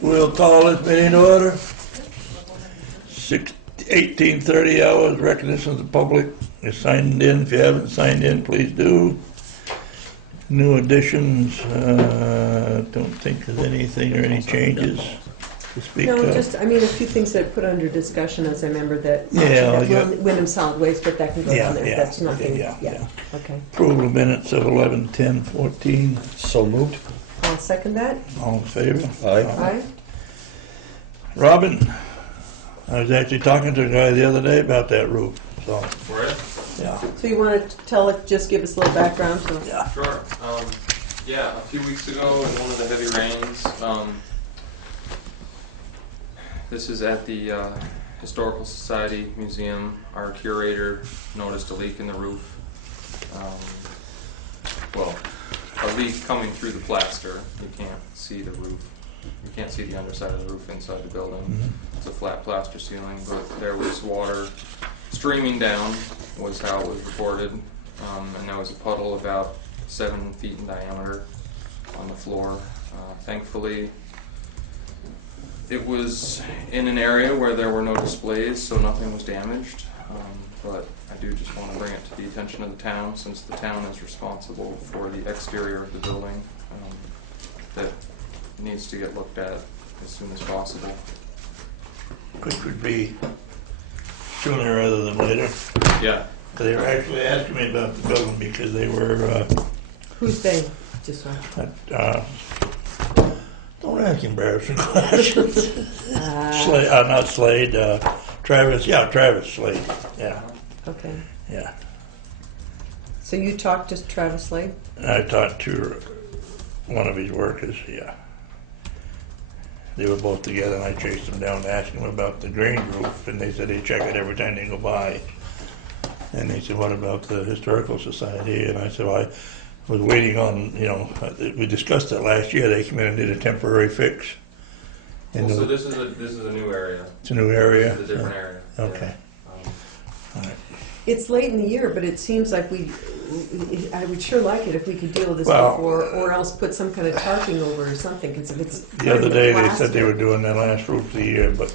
We'll call this meeting to order. 18:30 hours, recognition of the public is signed in. If you haven't signed in, please do. New additions, don't think there's anything or any changes to speak of. No, just, I mean, a few things that I put under discussion as I remember that. Yeah, Wyndham Solid Waste, but that can go down there. That's nothing. Yeah. Okay. Approval of minutes of 11/10/14. So moved. I'll second that. All in favor? Aye. Robin, I was actually talking to a guy the other day about that roof, so. Right? Yeah. So you want to just give us a little background? So. Yeah. Sure. Yeah, a few weeks ago in one of the heavy rains, this is at the Historical Society Museum. Our curator noticed a leak in the roof. Well, a leak coming through the plaster. You can't see the roof. You can't see the underside of the roof inside the building. Mm-hmm. It's a flat plaster ceiling, but there was water streaming down, was how it was reported. And there was a puddle about 7 feet in diameter on the floor. Thankfully, it was in an area where there were no displays, so nothing was damaged. But I do just want to bring it to the attention of the town, since the town is responsible for the exterior of the building, that needs to get looked at as soon as possible. Which would be sooner rather than later. Yeah. They were actually asking me about the building because they were, Who's they? Just one. don't ask embarrassing questions. Slade, not Slade, Travis, Travis Slade, yeah, Okay. yeah. So you talked to Travis Slade? I talked to one of his workers, yeah. They were both together and I chased them down to ask them about the drain roof, and they said they check it every time they go by. And they said, what about the Historical Society? And I said, well, I was waiting on, we discussed it last year. They came in and did a temporary fix. Well, so this is a new area. It's a new area? It's a different area. Okay. Yeah. All right. It's late in the year, but it seems like I would sure like it if we could deal with this Well, before, or else put some kind of tarping over or something, because if it's The other day they said they were plaster. doing their last roof of the year, but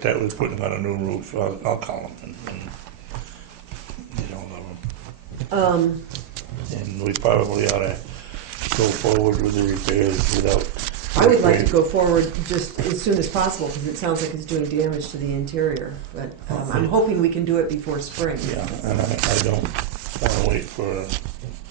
that was putting on a new roof. I'll call them and and we probably ought to go forward with the repairs without. I would like to go forward just as soon as possible, because it sounds like it's doing damage to the interior. But I'm hoping we can do it before spring. Yeah, and I don't want to wait for an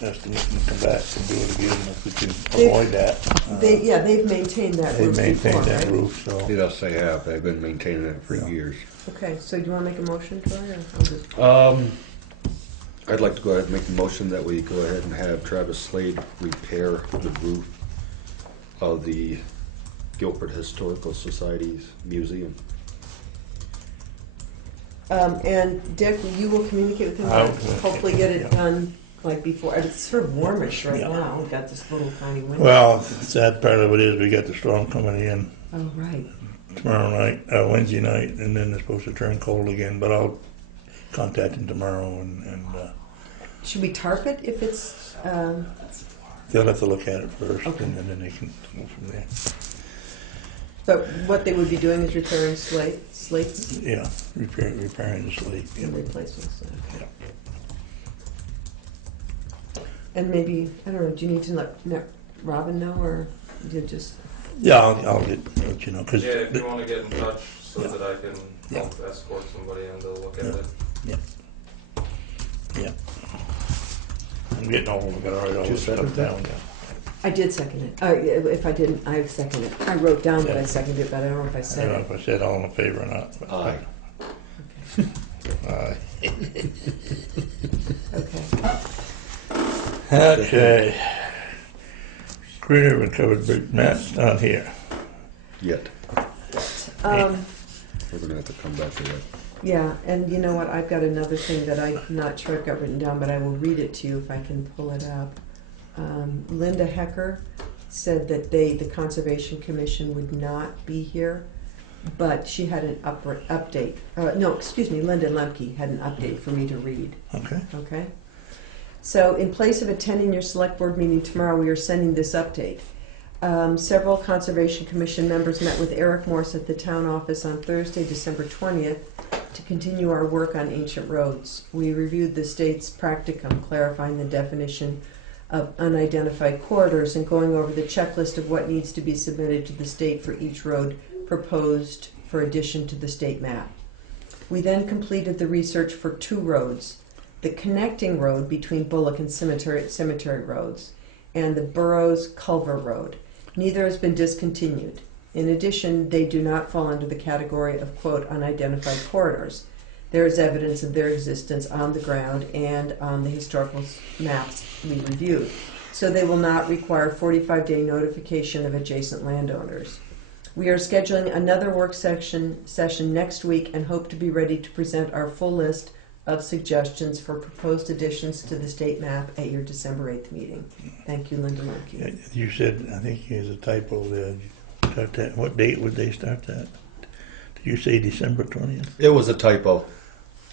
estimate and come back and do it again if we can avoid that. They've maintained that roof They've maintained before, that right? roof, so. Yes, they have. They've been maintaining it for years. Okay, so do you want to make a motion, Troy, or I'll just... I'd like to go ahead and make a motion that we go ahead and have Travis Slade repair the roof of the Guilford Historical Society's museum. And Dick, you will communicate with him, I'll hopefully get it yeah. done like before. It's sort of warmish right Yeah. now. We've got this little tiny window. Well, the sad part of it is we got the storm coming in Oh, right. tomorrow night, Wednesday night, and then it's supposed to turn cold again, but I'll contact him tomorrow and Should we tarp it if it's... they'll have to look at it first, Okay. and then they can go from there. But what they would be doing is repairing slates Yeah, repairing the slate. Yeah. and replacing slates. Yeah. And maybe, I don't know, do you need to let Robin know, or do you just... Yeah, I'll let you know. Cause Yeah, if you want to get in touch so Yeah. that I can help escort somebody in to look at it. Yeah. I'm getting old. I got to write all Did you this stuff second down. that? I did second it. If I didn't, I seconded it. I wrote down that I seconded it, but I don't know if I I said don't know it. if I said all in favor or not. But Aye. Aye. Okay. Okay. Greener recovered big Matt's not here. Yet. We're going to have to come back to that. Yeah, and you know what? I've got another thing that I'm not sure I've got written down, but I will read it to you if I can pull it up. Linda Hecker said that the Conservation Commission would not be here, but she had an update. Linda Lemke had an update for me to read. Okay. Okay? So in place of attending your select board meeting tomorrow, we are sending this update. Several Conservation Commission members met with Eric Morse at the town office on Thursday, December 20th, to continue our work on ancient roads. We reviewed the state's practicum, clarifying the definition of unidentified corridors and going over the checklist of what needs to be submitted to the state for each road proposed for addition to the state map. We then completed the research for 2 roads, the connecting road between Bullock and Cemetery Roads and the Burroughs Culver Road. Neither has been discontinued. In addition, they do not fall under the category of, quote, unidentified corridors. There is evidence of their existence on the ground and on the historical maps we reviewed. So they will not require 45-day notification of adjacent landowners. We are scheduling another work session next week and hope to be ready to present our full list of suggestions for proposed additions to the state map at your December 8th meeting. Thank you, Linda Lemke. You said, I think there's a typo there. Start that. What date would they start that? Did you say December 20th? It was a typo.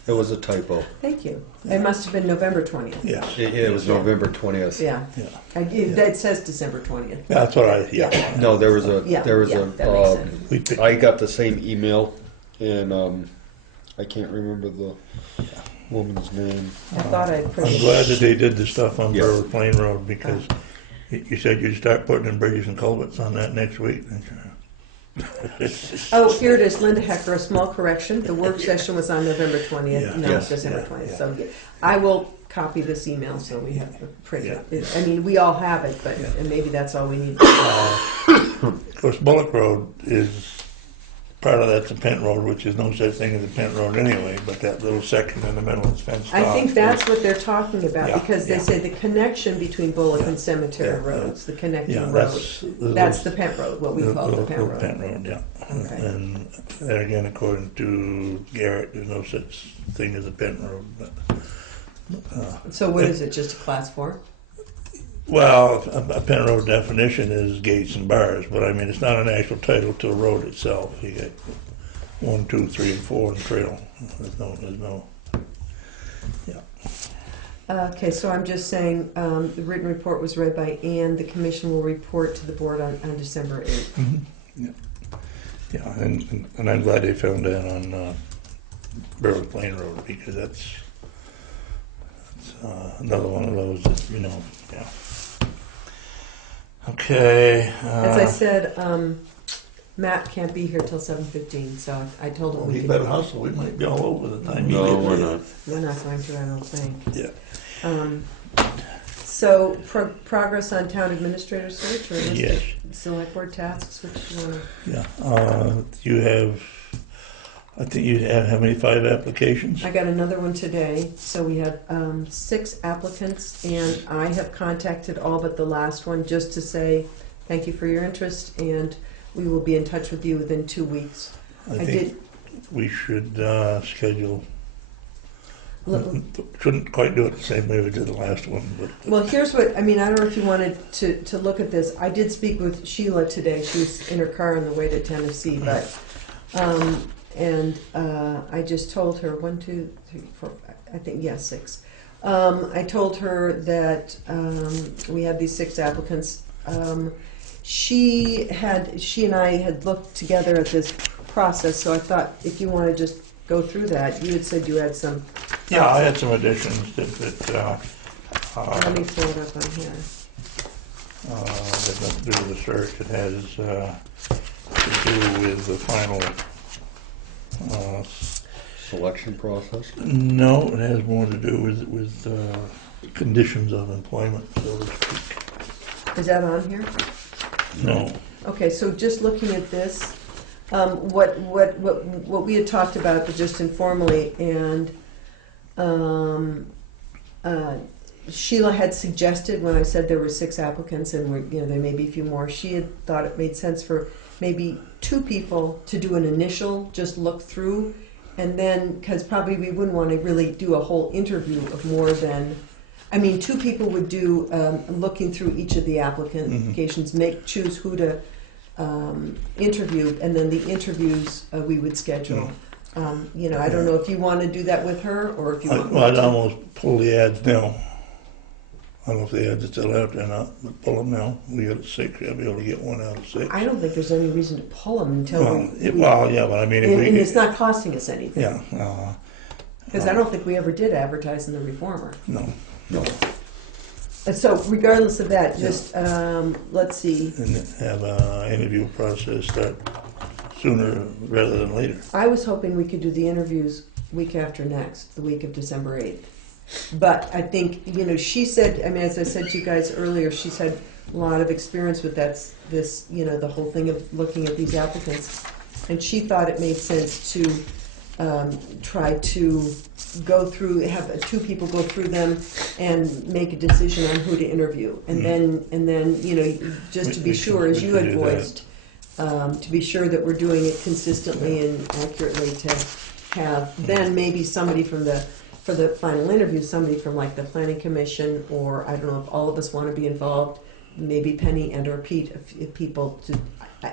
It was a typo. Thank you. It must have been November 20th. Yes. It was November 20th. Yeah. Yeah. That says December 20th. That's what I, yeah. No, there was a, Yeah, there was yeah, that makes sense. We picked, I got the same email, and I can't remember the woman's name. I thought I'd I'm printed glad it. that they did the stuff on Yes. Burroughs Plain Road because you said you'd start putting in bridges and culverts on that next week. Oh, here it is, Linda Hecker, a small correction. The work session was on November 20th, Yeah. no, Yes. December Yeah, 20th. yeah. So I will copy this email so we have to print Yeah. it. I mean, we all have it, but Yeah. and maybe that's all we need. Of course, Bullock Road is, part of that's a pent road, which is no such thing as a pent road anyway, but that little section in the middle is fenced off. I think that's what they're talking about, Yeah, because they yeah. say the connection between Bullock and Cemetery Yeah, yeah. Roads, the connecting Yeah, road. that's The Pent Road, what we call the Pent Road. Pent Road, yeah. Okay. And there again, according to Garrett, there's no such thing as a pent road. But, So what is it, just a class 4? well, a pent road definition is gates and bars, but I mean, it's not an actual title to a road itself. You get 1, 2, 3, and 4 in trail. There's no, yeah. Okay, so I'm just saying, the written report was read by Ann. The commission will report to the board on December 8th. Mhm. Yeah, yeah, and I'm glad they found that on Burroughs Plain Road because that's another one of those that, you know, yeah. Okay. As I said, Matt can't be here till 7:15, so I told him Well, we he could. better hustle. We might be all over the time. he No, gets we're here. not. We're not going to, I don't think. Yeah. So progress on town administrator search or list Yes. of select board tasks, which you want to? Yeah. You have. I think you have how many? 5 applications. I got another one today, so we have 6 applicants, and I have contacted all but the last one just to say thank you for your interest, and we will be in touch with you within 2 weeks. I I think did. we should schedule. Look, Couldn't quite do it the same way we did the last one, but well, here's what, I mean, I don't know if you wanted to look at this. I did speak with Sheila today. She was in her car on the way to Tennessee, but, I just told her, 1, 2, 3, 4, 5, I think, yeah, 6. I told her that we had these 6 applicants. She and I had looked together at this process, so I thought if you want to just go through that, you had said you had some. yeah, I had some additions that Let me pull it up on here. that nothing to do with the search. It has to do with the final. Selection process. No, it has more to do with conditions of employment, so to speak. Is that on here? No. Okay, so just looking at this, what we had talked about, but just informally, and Sheila had suggested when I said there were 6 applicants and there may be a few more. She had thought it made sense for maybe 2 people to do an initial, just look through, and then because probably we wouldn't want to really do a whole interview of more than. I mean, 2 people would do looking through each of the applications, choose who to interview, and then the interviews we would schedule. I don't know if you want to do that with her or if you want. Well, I'd almost pull the ads now. I don't know if the ads are still out there or not, but pull them now. We got 6, I'll be able to get 1 out of 6. I don't think there's any reason to pull them until Well, yeah, but I mean, if and we it's not costing us anything. yeah, Because I don't think we ever did advertise in the Reformer. no. And so regardless of that, just, let's see. And have an interview process start sooner rather than later. I was hoping we could do the interviews week after next, the week of December 8th. But I think, she said, I mean, as I said to you guys earlier, she's had a lot of experience with this, the whole thing of looking at these applicants. And she thought it made sense to try to go through, have 2 people go through them and make a decision on who to interview. And then, just to be sure, as you had voiced, to be sure that we're doing it consistently and accurately, to have then maybe somebody for the final interview, somebody from like the Planning Commission, or I don't know if all of us want to be involved, maybe Penny and or Pete, if people to,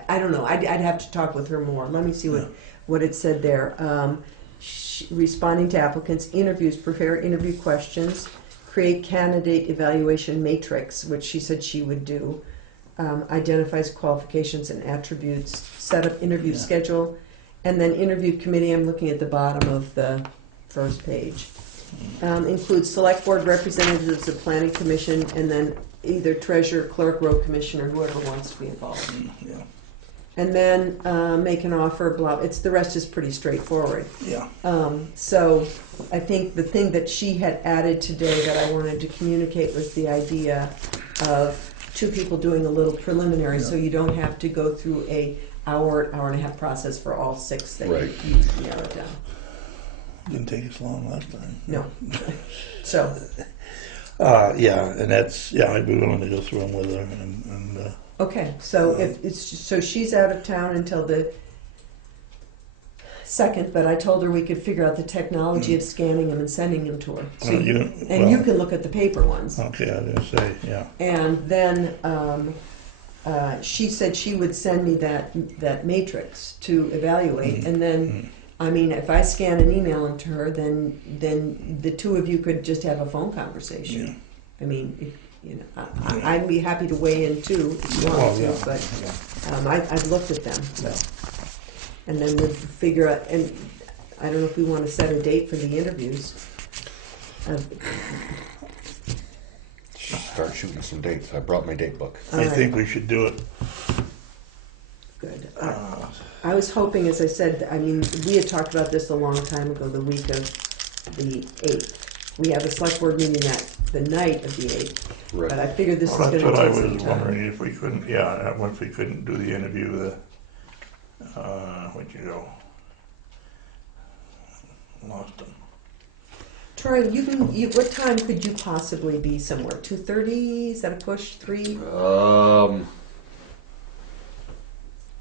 I don't know, I'd have to talk with her more. Let me see what it said there. Responding to applicants, interviews, prepare interview questions, create candidate evaluation matrix, which she said she would do, identifies qualifications and attributes, set up interview schedule, and then interview committee, I'm looking at the bottom of the first page. Includes select board representatives of planning commission, and then either treasurer, clerk, road commissioner, whoever wants to be involved. Yeah. And then make an offer, blah, the rest is pretty straightforward. Yeah. So I think the thing that she had added today that I wanted to communicate was the idea of 2 people doing a little preliminary, so you don't have to go through a hour and a half process for all 6 that you narrow down. Didn't take us long last time. No. So. Yeah, and that's, I'd be willing to go through them with her and Okay, so so she's out of town until the 2nd, but I told her we could figure out the technology of scanning them and sending them to her. So you can look at the paper ones. Okay, I was gonna say, yeah. And then she said she would send me that matrix to evaluate, and then I mean, if I scan and email them to her, then the 2 of you could just have a phone conversation. Yeah. I mean, I'd be happy to weigh in too if you wanted to, but I've looked at them. So. And then we'll figure out, and I don't know if we want to set a date for the interviews. Start shooting some dates. I brought my date book. I think we should do it. Good. I was hoping, as I said, I mean, we had talked about this a long time ago, the week of the 8th. We have a select board meeting the night of the 8th. Right. But I figured this is Well, going that's to what I take some was time. wondering, if we couldn't, once we couldn't do the interview, where'd you go? Lost them. Troy, what time could you possibly be somewhere? 2:30? Is that a push? 3?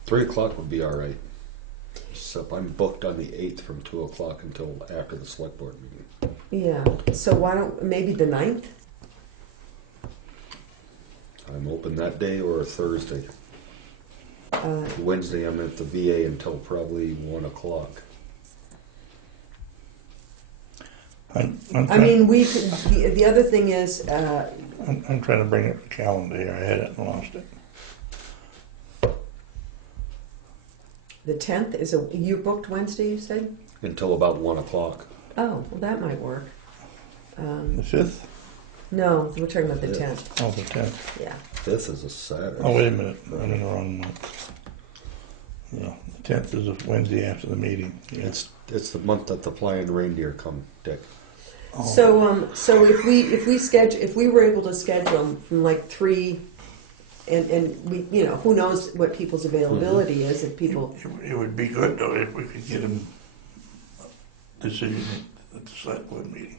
3 o'clock would be all right. So I'm booked on the 8th from 2 o'clock until after the select board meeting. Yeah. So why don't, maybe the 9th? I'm open that day or Thursday. Wednesday I'm at the VA until probably 1 o'clock. I mean, we could, the other thing is, I'm trying to bring up the calendar here. I had it and lost it. the 10th is you booked Wednesday, you said? Until about 1 o'clock. Oh, well, that might work. The 5th? No, we're talking about the Yeah. 10th. Oh, the 10th. Yeah. 5th is a Saturday. Oh, wait a minute. I'm in the wrong month. Yeah, the 10th is a Wednesday after the meeting. Yeah. It's the month that the flying reindeer come, Dick. Oh. So if we were able to schedule them from like 3, and we, who knows what people's availability is, if people. It would be good though if we could get them decision at the select board meeting.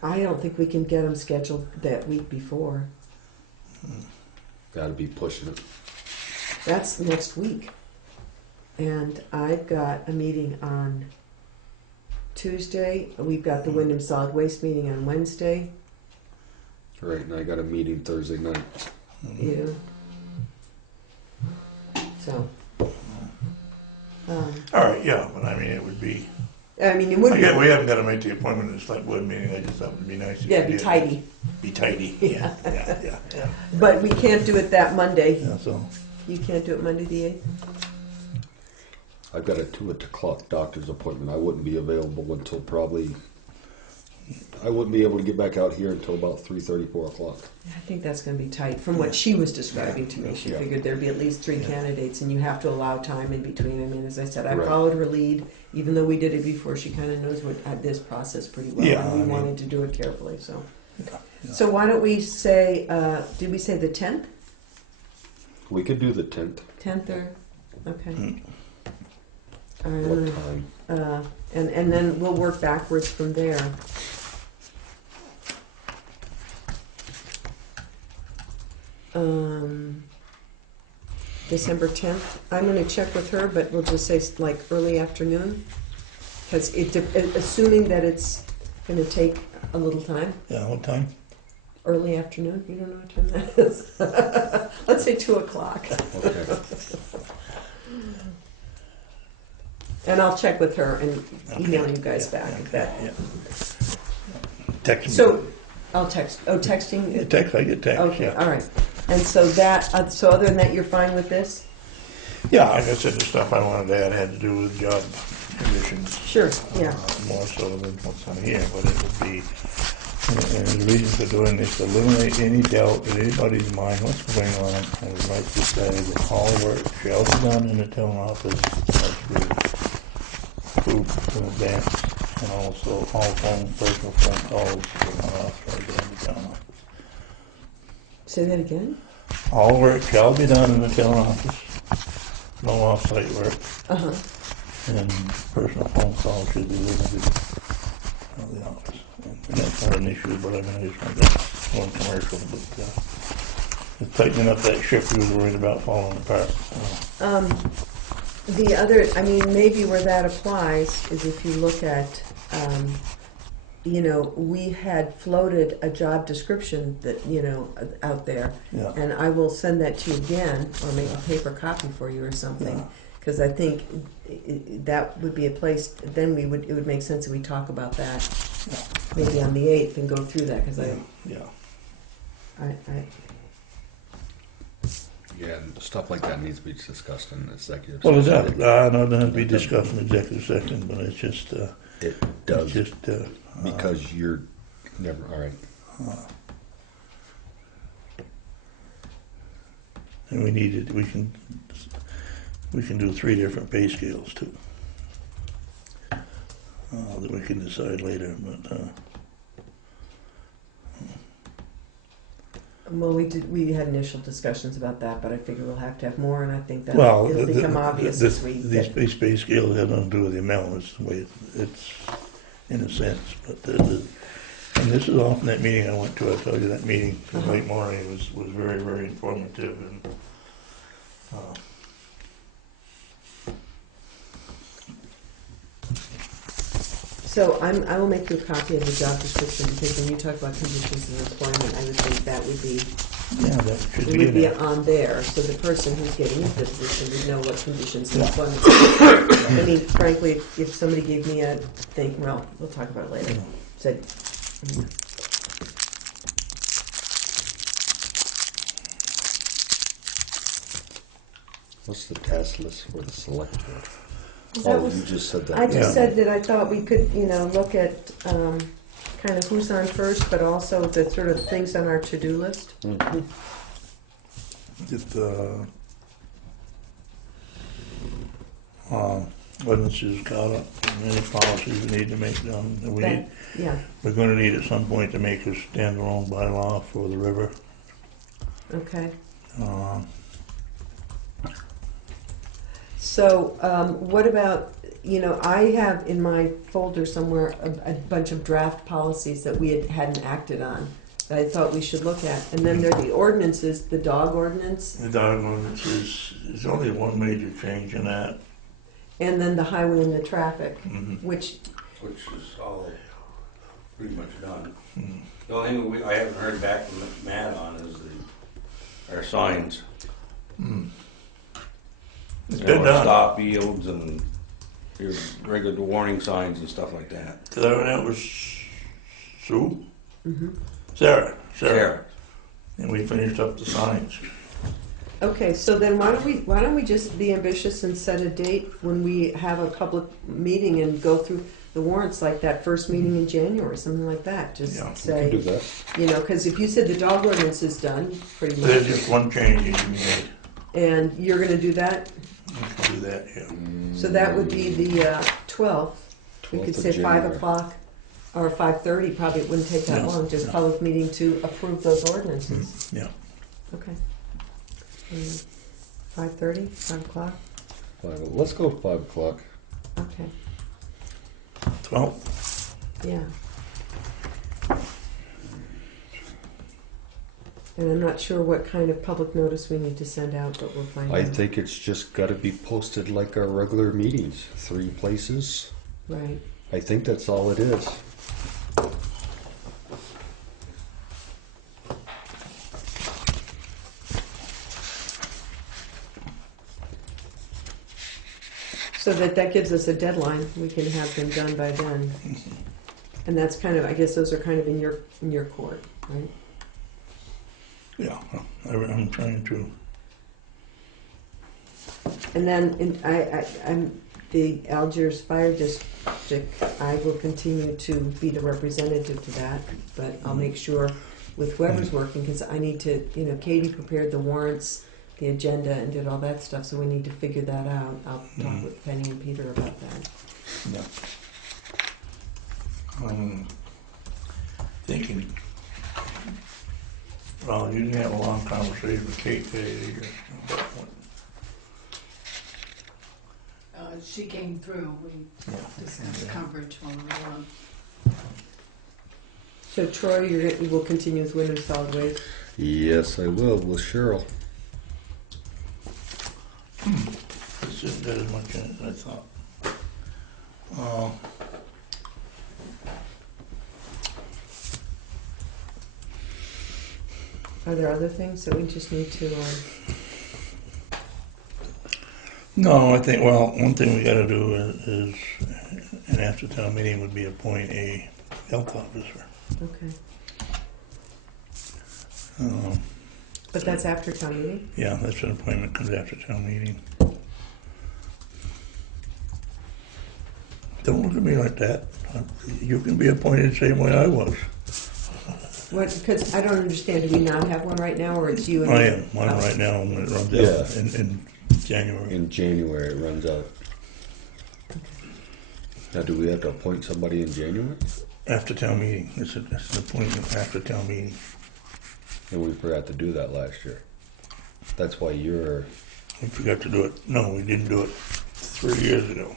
I don't think we can get them scheduled that week before. Gotta be pushing it. That's next week. And I've got a meeting on Tuesday. We've got the Wyndham Solid Waste meeting on Wednesday. Right, and I got a meeting Thursday night. You. So. All right, yeah, but I mean, it would be. I mean, it would be. Again, we haven't got to make the appointment at the select board meeting. I just thought it would be nice. If Yeah, we it'd be did. tidy. be tidy. Yeah, yeah. But we can't do it that Monday. Yeah, so, You can't do it Monday the 8th? I've got a 2 o'clock doctor's appointment. I wouldn't be available until probably, I wouldn't be able to get back out here until about 3:30, 4 o'clock. I think that's going to be tight. From what she was describing to me, she Yeah. figured there'd be at least 3 candidates, and you have to allow time in between. I mean, as I said, I Right. followed her lead. Even though we did it before, she kind of knows this process pretty well, Yeah, and I we mean- wanted to do it carefully. So, yeah. so why don't we say? Did we say the 10th? We could do the 10th. 10th or okay. Mm. All right. What I'm time? gonna- and then we'll work backwards from there. December 10th. I'm going to check with her, but we'll just say like early afternoon, because assuming that it's going to take a little time. Yeah, what time? Early afternoon. You don't know what time that is. Let's say 2 o'clock. Okay. And I'll check with her and email you guys back. That. Yeah. Text me. So I'll text. Oh, texting. Yeah, text, I get text, Okay, yeah. all right. And so that, so other than that, you're fine with this? Yeah, like I said, the stuff I wanted to add had to do with job conditions. Sure, yeah. More so than what's on here, but it would be, and the reason for doing this, to eliminate any doubt in anybody's mind what's going on. I would like to say that all work shall be done in the town office as approved in advance, and also all personal phone calls are not authorized in the town office. Say that again? All work shall be done in the town office, no off-site work, Uh-huh. and personal phone calls should be limited to the office. And that's not an issue, but I mean, I just want that going commercial, but it's tightening up that ship we was worried about falling apart. So, The other, I mean, maybe where that applies is if you look at, you know, we had floated a job description that, you know, out there. Yeah. And I will send that to you again, or make a paper copy for you or something. Yeah. Because I think that would be a place, then it would make sense that we talk about that maybe on the 8th and go through that, because yeah. Yeah, and stuff like that needs to be discussed in executive Well, is session. that, no, it doesn't have to be discussed in executive session, but it's just, It does, it's just, because you're never, all right. and we needed, we can do 3 different pay scales too. That we can decide later, but, well, we had initial discussions about that, but I figure we'll have to have more, and I think that well, it'll become obvious this week. These pay scales have nothing to do with the amount, it's the way it's in a sense, but and this is often that meeting I went to, I told you that meeting, late morning was very, very informative, and, So I will make you a copy of the job description, because when you talk about conditions of employment, I would think that would be, yeah, that should it be would in be there. on there, so the person who's getting into the position would know what conditions of Yeah. employment. I mean, frankly, if somebody gave me a thing, well, we'll talk about it later, Yeah. said, What's the task list for the select board? That Oh, was- you just said that. I just Yeah. said that I thought we could, you know, look at kind of who's on first, but also the sort of things on our to-do list. Mhm. Just, ordinances caught up, and any policies we need to make done, and That- Yeah, we're gonna need at some point to make a standalone bylaw for the river. okay. Um, So, what about, you know, I have in my folder somewhere a bunch of draft policies that we hadn't acted on, that I thought we should look at. And then there are the ordinances, the dog ordinance, The dog ordinance is only one major change in that. and then the highway and the traffic, Mhm. which, Which is all pretty much done. Mhm. The only thing I haven't heard back from Matt on is our signs. It's You been know, done. Stop yields and your regular warning signs and stuff like that. That was Sue? Sarah. And we finished up the signs. Okay, so then why don't we just be ambitious and set a date when we have a public meeting and go through the warrants, like that first meeting in January, something like that. Just Yeah, we We say, can do that. you know, because if you said the dog ordinance is done, pretty There's much, just one change you can make. and you're going to do that, We can do that, yeah. so that would be the 12th. We 12th could of say 5 January. o'clock or 5:30. Probably it wouldn't take that No, long. Just no. public meeting to approve those ordinances. Yeah. Okay. 5:30, 5 o'clock. Let's go 5 o'clock. Okay. 12? Yeah. And I'm not sure what kind of public notice we need to send out, but we'll find I out. think it's just got to be posted like our regular meetings, 3 places. Right. I think that's all it is. So that gives us a deadline. We can have them done by then. And that's kind of, I guess those are kind of in your court, right? Yeah, I'm trying to. And then I'm the Algiers Fire District. I will continue to be the representative to that, but I'll make sure with whoever's working, because I need to, you know, Katie prepared the warrants, the agenda, and did all that stuff, so we need to figure that out. I'll talk with Penny and Peter about that. Yeah. I'm thinking, well, you didn't have a long conversation with Kate today, did you? About what- She came through, we discussed coverage while we were on. So Troy, you will continue with Winter Solid Waste? Yes, I will with Cheryl. This isn't that as much in it as I thought. Are there other things that we just need to, No, I think, well, one thing we gotta do is, and after town meeting would be appoint a health officer. okay. Um, But that's after town meeting? Yeah, that's an appointment comes after town meeting. Don't look at me like that. You can be appointed the same way I was. What, because I don't understand, do we not have one right now, or it's you and I me? am, one Oh. right now, and it runs Yeah. out in January. In January it runs out. Now, do we have to appoint somebody in January? After town meeting, it's an appointment after town meeting. And we forgot to do that last year. That's why you're... We forgot to do it. No, we didn't do it 3 years ago.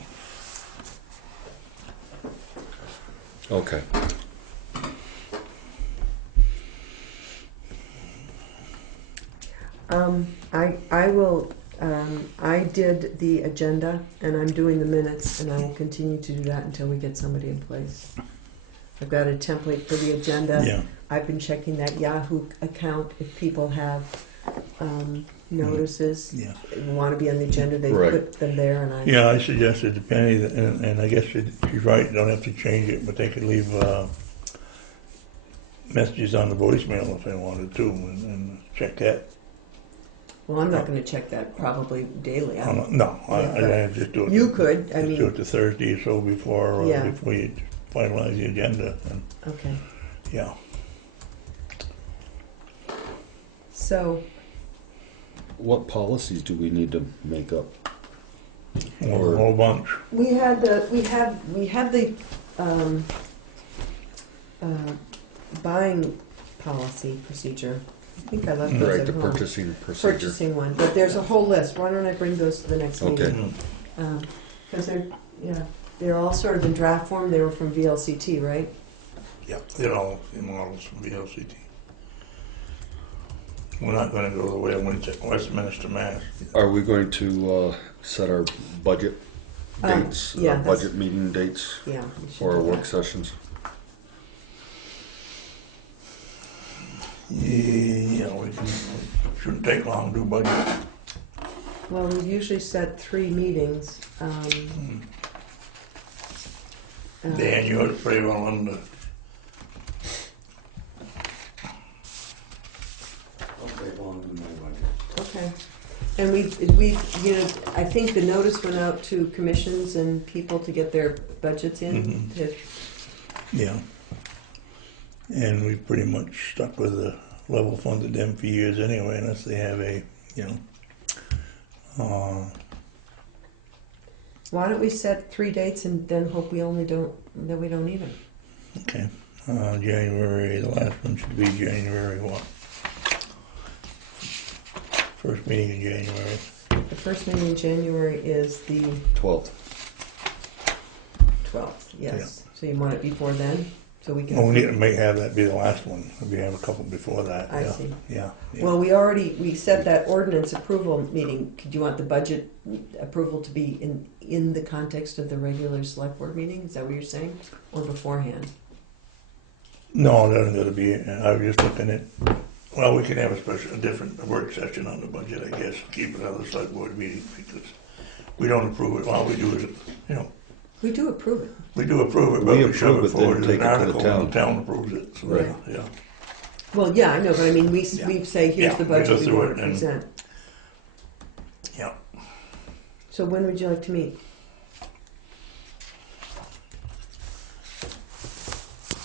Okay. I will, I did the agenda, and I'm doing the minutes, and I will continue to do that until we get somebody in place. I've got a template for the agenda. Yeah, I've been checking that Yahoo account, if people have notices, yeah. want to be on the agenda, they Right. put them there, and I, Yeah, I suggested to Penny, that, and I guess she's right, you don't have to change it, but they could leave messages on the voicemail if they wanted to, and check that. well, I'm not gonna check that probably daily. No, I just do it. You could, I Just do mean, it the Thursday or so before, Yeah. before you finalize the agenda, and, okay, yeah. so, What policies do we need to make up? A whole bunch. we had the buying policy procedure. I think I left those Right, at the home. purchasing procedure. Purchasing one, but there's a whole list. Why don't I bring those to the next Okay. meeting? Because they're all sort of in draft form. They were from VLCT, right? Yeah, they're all the models from VLCT. We're not gonna go the way of Westminster, Mass. Are we going to set our budget dates, yeah, our that's- budget meeting dates Yeah. we should for our do work that. sessions? Yeah, shouldn't take long to do budget. Well, we usually set 3 meetings. Dan, you was pretty well on the And we, you know, I think the notice went out to commissions and people to get their budgets in. Mhm. to- Yeah. And we've pretty much stuck with the level funded them for years anyway, unless they have a, you know, Why don't we set 3 dates and then hope we only don't, that we don't need them? okay, January, the last one should be January what? First meeting in January. The first meeting in January is the 12th. 12th, yes. So you want it before then? So we Well, we need to can, have that be the last one. We have a couple before that. I Yeah. see. Yeah. Yeah. Well, we set that ordinance approval meeting. Could you want the budget approval to be in the context of the regular select board meeting? Is that what you're saying? Or beforehand? No, it doesn't gotta be, I was just looking at, well, we can have a different work session on the budget, I guess, keep it out of the select board meeting, because we don't approve it, all we do is, you know, We do approve it. we do approve it, but We we shove approve it it, forward then as take an it to the article, town. and the town approves it, so, Right. yeah. Well, yeah, I know, but I mean, we Yeah. say, here's Yeah, the we budget go we through want it to and- present. Yeah, So when would you like to meet?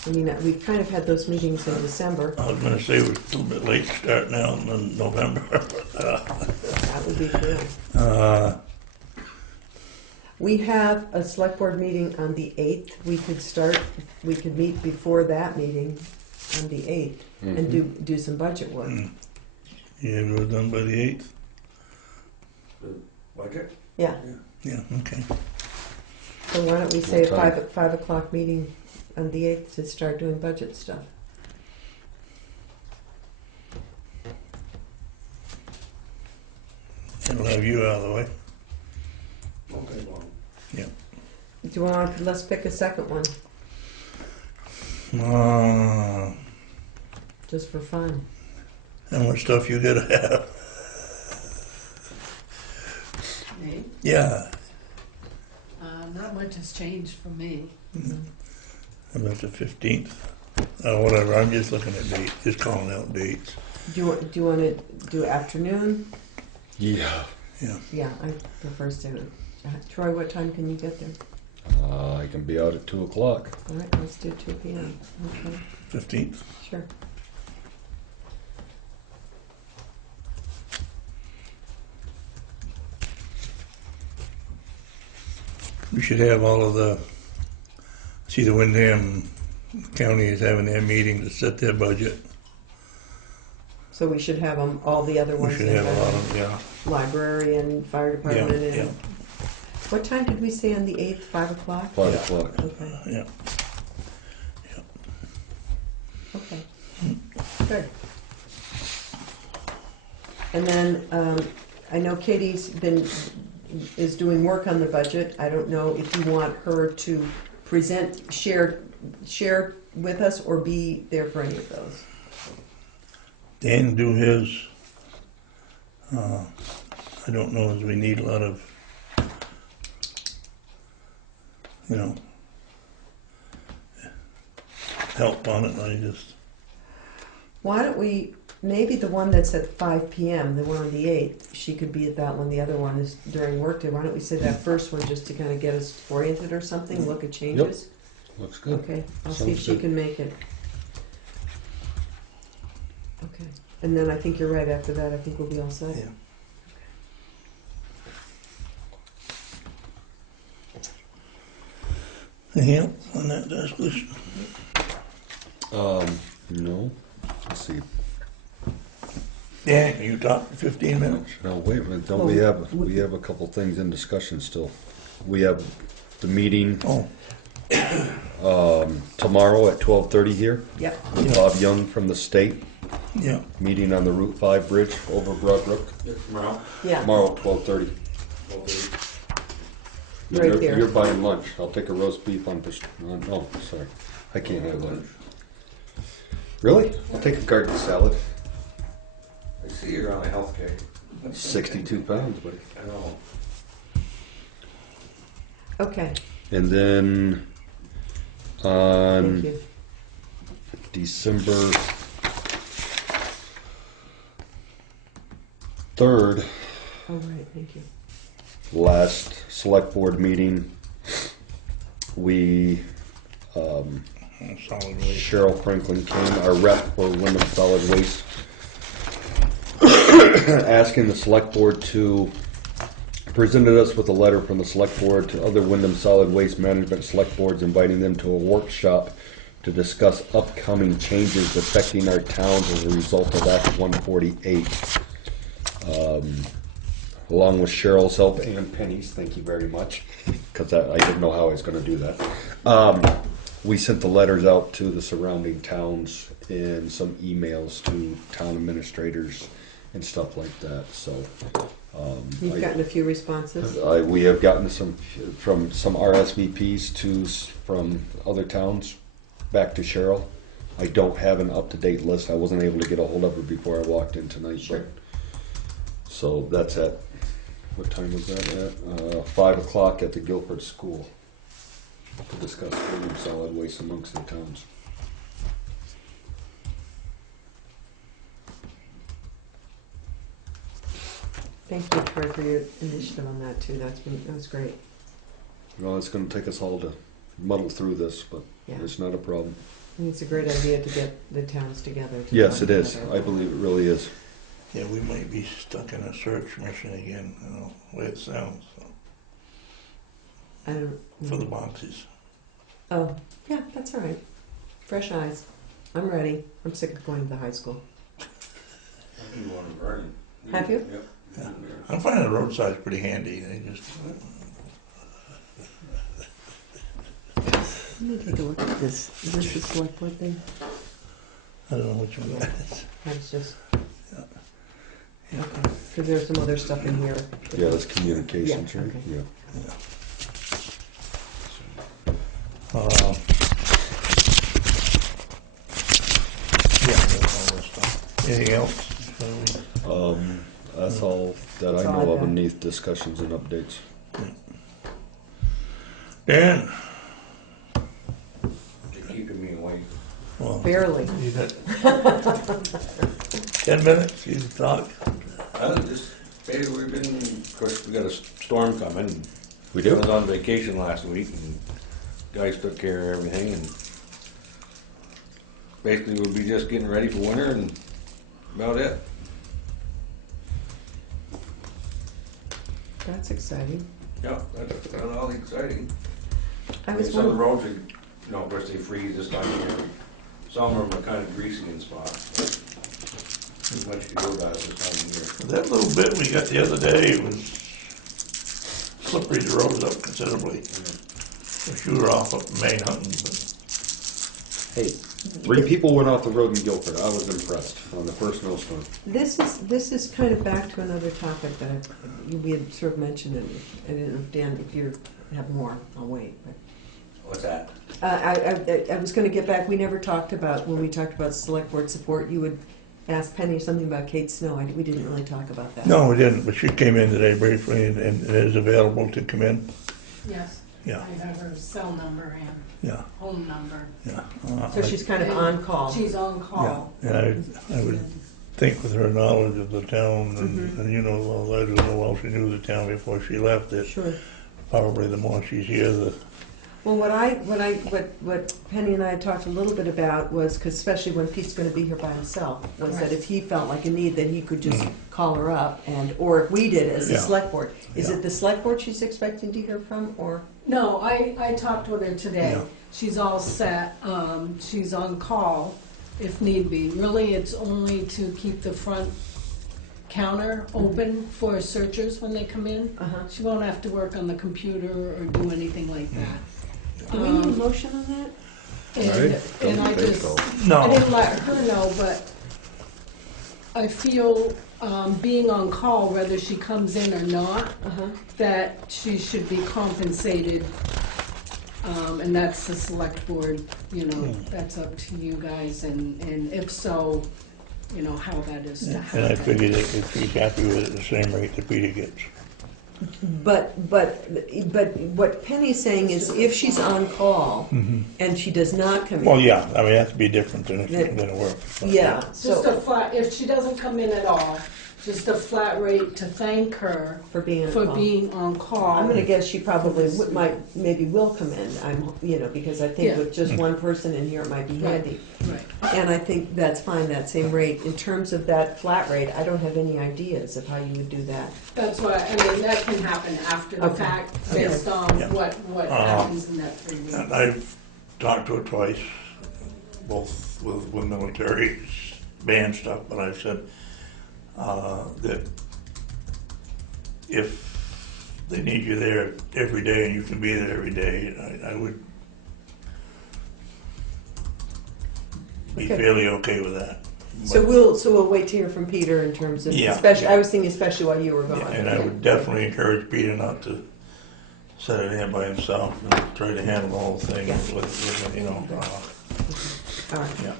I mean, we kind of had those meetings in December. I was gonna say we're a little bit late to start now in November, but, That would be good. We have a select board meeting on the 8th. We could meet before that meeting on the 8th and do some budget work. yeah, we were done by the 8th? Budget? Yeah, Yeah, okay. so why don't we say a What time? 5 o'clock meeting on the 8th to start doing budget stuff? It'll have you out of the way. Okay, well, Do you want, let's pick a second one, just for fun. How much stuff you gotta have? Me? Yeah, Not much has changed for me. about the 15th. Whatever, I'm just looking at dates, just calling out dates. Do you want to do afternoon? Yeah. Yeah, Yeah, I prefer to. Troy, what time can you get there? I can be out at 2 o'clock. All right, let's do 2 p.m. Okay, 15th. sure. We should have all of the, see the Windham County is having their meeting to set their budget. So we should have them, all the other We ones should in have a lot the of, yeah, library and fire department yeah, and. What time did we say on the 8th, 5 o'clock? 5 Yeah. o'clock. Okay, yeah. okay. Good. And then, I know Katie's is doing work on the budget. I don't know if you want her to share with us or be there for any of those. Dan do his. I don't know if we need a lot of, you know, help on it. I just, Why don't we, maybe the one that's at 5 p.m., the one on the 8th, she could be at that one. The other one is during workday. Why don't we say that first one just to kind of get us oriented or something, look at changes? Looks good. Okay, I'll see if Sounds she good. can make it. Okay, and then I think you're right, after that, I think we'll be all set. Yeah. anything else on that desk list? No. Let's see. Dan, you talk for 15 minutes? No, wait a minute. Don't Oh, we have a couple things in discussion still. We have the meeting Oh, tomorrow at 12:30 here Yep, with Yeah. Bob Young from the state, yeah, meeting on the Route 5 bridge over Broadbrook. tomorrow? yeah, Tomorrow at 12:30. Right there. You're buying lunch. I'll take a roast beef on, oh, sorry. I can't have lunch. Really? I'll take a garden salad. I see you're on a health kick. 62 pounds, buddy. I know. okay, And then thank on you. December 3rd, Oh, right, thank you. Last select board meeting, we, Solid waste. Cheryl Franklin came, our rep for Wyndham Solid Waste, asking the select board to, presented us with a letter from the select board to other Wyndham Solid Waste Management select boards, inviting them to a workshop to discuss upcoming changes affecting our towns as a result of Act 148. Along with Cheryl's help and Penny's, thank you very much, because I didn't know how I was going to do that. We sent the letters out to the surrounding towns and some emails to town administrators and stuff like that. So You've gotten a few responses? we have gotten some from some RSVPs from other towns back to Cheryl. I don't have an up-to-date list. I wasn't able to get a hold of her before I walked in tonight. Sure. So that's at, what time was that at? 5 o'clock at the Guilford School to discuss Wyndham solid waste amongst the towns. Thank you, Troy, for your initiative on that too. That was great. Well, it's going to take us all to muddle through this, but Yeah. it's not a problem. I think it's a great idea to get the towns together. to Yes, talk it is. together. I believe it really is. Yeah, we might be stuck in a search mission again, the way it sounds, I don't. for the boxes. Oh, yeah, that's all right. Fresh eyes. I'm ready. I'm sick of going to the high school. You want to burn it. Have you? Yep. Yeah. I'm finding the roadside's pretty handy. They just, Let me take a look at this. Is this the select board thing? I don't know which one that is. That's just, Yeah. because there's some other stuff in here. Yeah, that's communications, Yeah, right? okay. Yeah. Yeah, that's all this stuff. Anything else? That's all that That's I all know I've of got. beneath discussions and updates. Dan? You're keeping me awake. Well, Barely. you got 10 minutes, you can talk. Just basically we've been, of course, we got a storm coming. We I do? was on vacation last week and guys took care of everything and basically we'll be just getting ready for winter and about it. That's exciting. Yeah, that's not all exciting. I was Some of the wondering, roads are, of course they freeze this time of year. Some of them are kind of greasy in spots. There's much to do about it this time of year. That little bit we got the other day was slippery, the road was up considerably. If you were off up Main hunting, but Hey, 3 people went off the road in Guilford. I was impressed on the first snowstorm. this is kind of back to another topic that we had sort of mentioned, and I didn't know, Dan, if you have more, I'll wait. But What's that? I was going to get back. We never talked about, when we talked about select board support, you would ask Penny something about Kate Snow. We didn't really talk about that. no, we didn't, but she came in today briefly and is available to come in. Yes, Yeah, I have her cell number and yeah, home number. yeah. So she's kind of on call. She's on Yeah, call. and I would think with her knowledge of the town Mhm. and you know, well, I don't know, well, she knew the town before she left it. Sure. Probably the more she's here, the, Well, what Penny and I had talked a little bit about was, because especially when Pete's going to be here by himself, was that Right. if he felt like a need, that he could just call her up, or if we did as the Yeah. select board. Is Yeah. it the select board she's expecting to hear from, or? No, I talked with her today. Yeah. She's all set. She's on call if need be. Really, it's only to keep the front counter open for searchers when they come in. Uh-huh. She won't have to work on the computer or do anything like that. Do we need a motion on that? And I think just, so. I no, didn't let her know, but I feel, being on call, whether she comes in or not, Uh-huh. that she should be compensated. And that's the select board, that's up to you guys, and if so, how that is to happen. and I figured that if she's happy with it, the same rate that Peter gets. But what Penny's saying is, if she's on call and she does not come in. Well, yeah, I mean, that'd be different than if she didn't work. Yeah, Just so, a flat, if she doesn't come in at all, just a flat rate to thank her For being on for call. being on call. I'm gonna guess she probably maybe will come in, because I think Yeah. with just one person in here, it might be Right. handy. Right. And I think that's fine, that same rate. In terms of that flat rate, I don't have any ideas of how you would do that. That's why, that can happen after the Okay. fact, Okay. based on Yeah. what happens in that 3 weeks. And I've talked to her twice, both with military band stuff, but I said that if they need you there every day and you can be there every day, I would be Okay. fairly okay with that. So But- we'll wait to hear from Peter in terms of, Yeah. especially, I was thinking especially while you were gone. And I would definitely encourage Peter not to set it in by himself and try to handle the whole thing Yeah. with All right. yeah.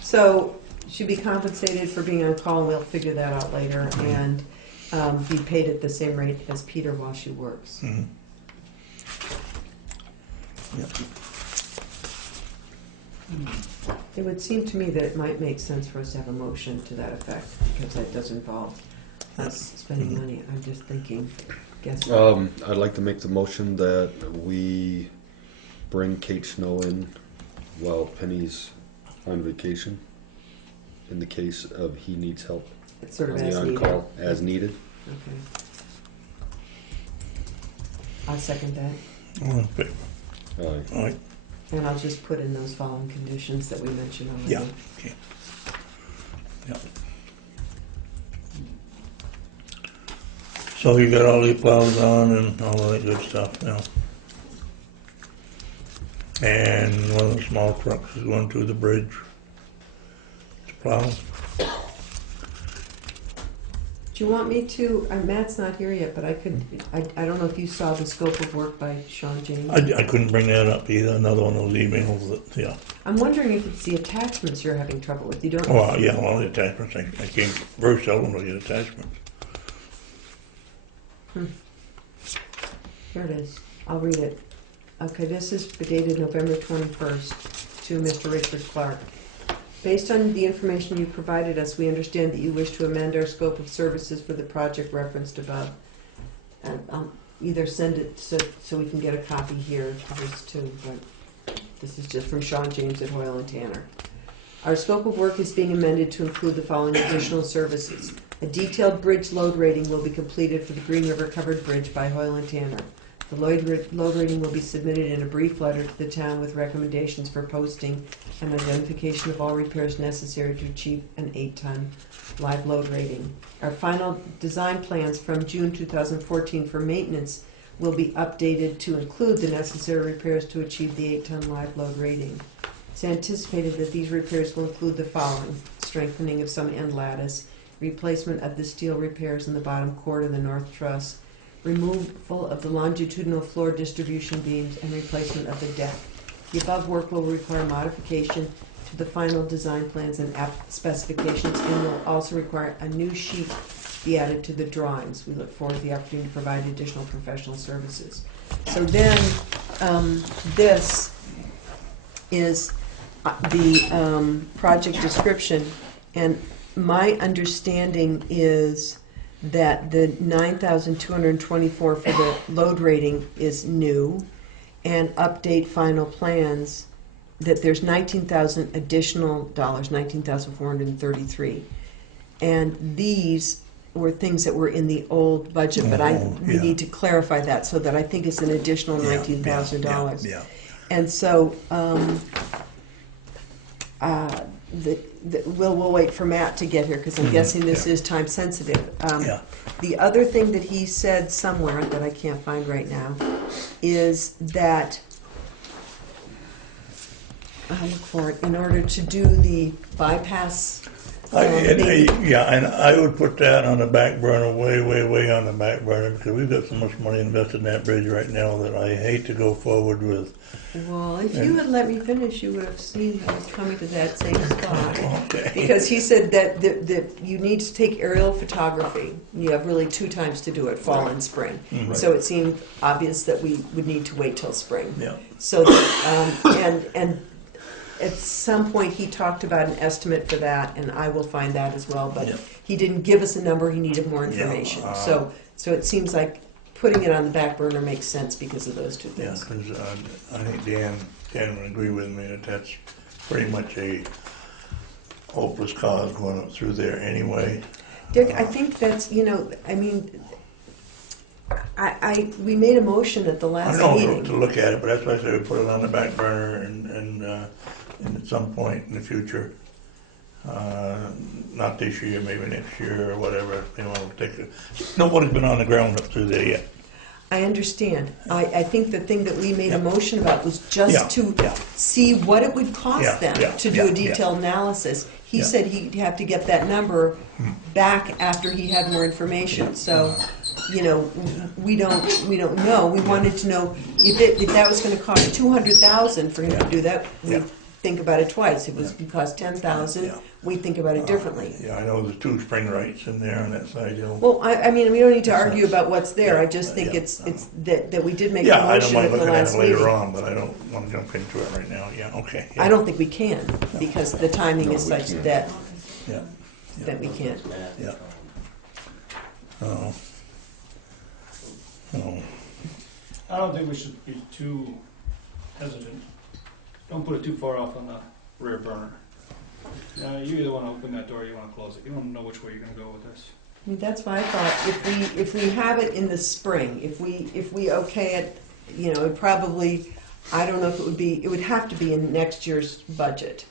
So she'd be compensated for being on call, and we'll figure that out later, and be paid at the same rate as Peter while she works. Mhm. Yeah. It would seem to me that it might make sense for us to have a motion to that effect, because that does involve us spending money. I'm just thinking, guessing. I'd like to make the motion that we bring Kate Snow in while Penny's on vacation, in the case of he needs help It's sort on of the as needed. on-call as needed. Okay. I'll second that, All in favor? All right. and I'll just put in those following conditions that we mentioned already. Yeah. Okay. Yeah. So you got all your plows on and all that good stuff now. And one of the small trucks is going to the bridge to plow. Do you want me to, Matt's not here yet, but I don't know if you saw the scope of work by Sean James. I couldn't bring that up either, another one of those emails that, yeah. I'm wondering if it's the attachments you're having trouble with. You don't? Well, yeah, well, the attachments, I came very seldom to get attachments. Here it is. I'll read it. Okay, this is dated November 21st to Mr. Richard Clark. Based on the information you provided us, we understand that you wish to amend our scope of services for the project referenced above. And I'll either send it so we can get a copy here for this too, but this is just from Sean James at Hoyle and Tanner. Our scope of work is being amended to include the following additional services. A detailed bridge load rating will be completed for the Green River Covered Bridge by Hoyle and Tanner. The load rating will be submitted in a brief letter to the town with recommendations for posting and identification of all repairs necessary to achieve an 8-ton live load rating. Our final design plans from June 2014 for maintenance will be updated to include the necessary repairs to achieve the 8-ton live load rating. It's anticipated that these repairs will include the following: strengthening of some end lattice, replacement of the steel repairs in the bottom chord of the north truss, removal of the longitudinal floor distribution beams, and replacement of the deck. The above work will require modification to the final design plans and specifications, and will also require a new sheet be added to the drawings. We look forward to the opportunity to provide additional professional services. So then, this is the project description, and my understanding is that the 9,224 for the load rating is new, and update final plans, that there's 19,000 additional dollars, 19,433. And these were things that were in the old budget, but we need to clarify that, so that I think it's an additional $19,000. Yeah. And so, we'll wait for Matt to get here, because I'm guessing this is time sensitive. Yeah. The other thing that he said somewhere that I can't find right now is that, I'll look for it, in order to do the bypass. And I would put that on the back burner, way on the back burner, because we've got so much money invested in that bridge right now that I hate to go forward with. Well, if you had let me finish, you would have seen I was coming to that same spot. Okay. Because he said that you need to take aerial photography. You have really 2 times to do it, fall and spring. Mhm. So it seemed obvious that we would need to wait till spring. Yeah. So that, at some point, he talked about an estimate for that, and I will find that as well, Yeah. but he didn't give us a number, he needed more information. So it seems like putting it on the back burner makes sense because of those two Yeah, things. because I think Dan would agree with me that that's pretty much a hopeless cause going up through there anyway. Dick, I think that's, I mean, we made a motion at the I last know meeting. to look at it, but that's why I say we put it on the back burner and at some point in the future, not this year, maybe next year or whatever, they want to take it. Nobody's been on the ground up through there yet. I understand. I think the thing that we made a motion about was Yeah, just to yeah. see what it would cost Yeah, them yeah, to do yeah, a detailed analysis. He Yeah. said he'd have to get that number back after he had more information. So, we don't know. We wanted to know if that was going to cost $200,000 for him to do that. Yeah. We'd think about it twice. If it was going to cost $10,000, Yeah. we'd think about it differently. Yeah, I know there's 2 spring rights in there on that side hill. Well, I mean, we don't need to argue about what's there. I just think Yeah. it's that we did make a Yeah, I don't motion mind at the looking at last it later meeting. on, but I don't want to jump into it right now. Yeah, okay. Yeah. I don't think we can, because the timing is No, we such can't. that we can't. Yeah. Oh. Oh. I don't think we should be too hesitant. Don't put it too far off on the rear burner. You either want to open that door or you want to close it. You don't know which way you're going to go with this. I mean, that's why I thought if we have it in the spring, if we okay it, it probably, I don't know if it would have to be in next year's budget,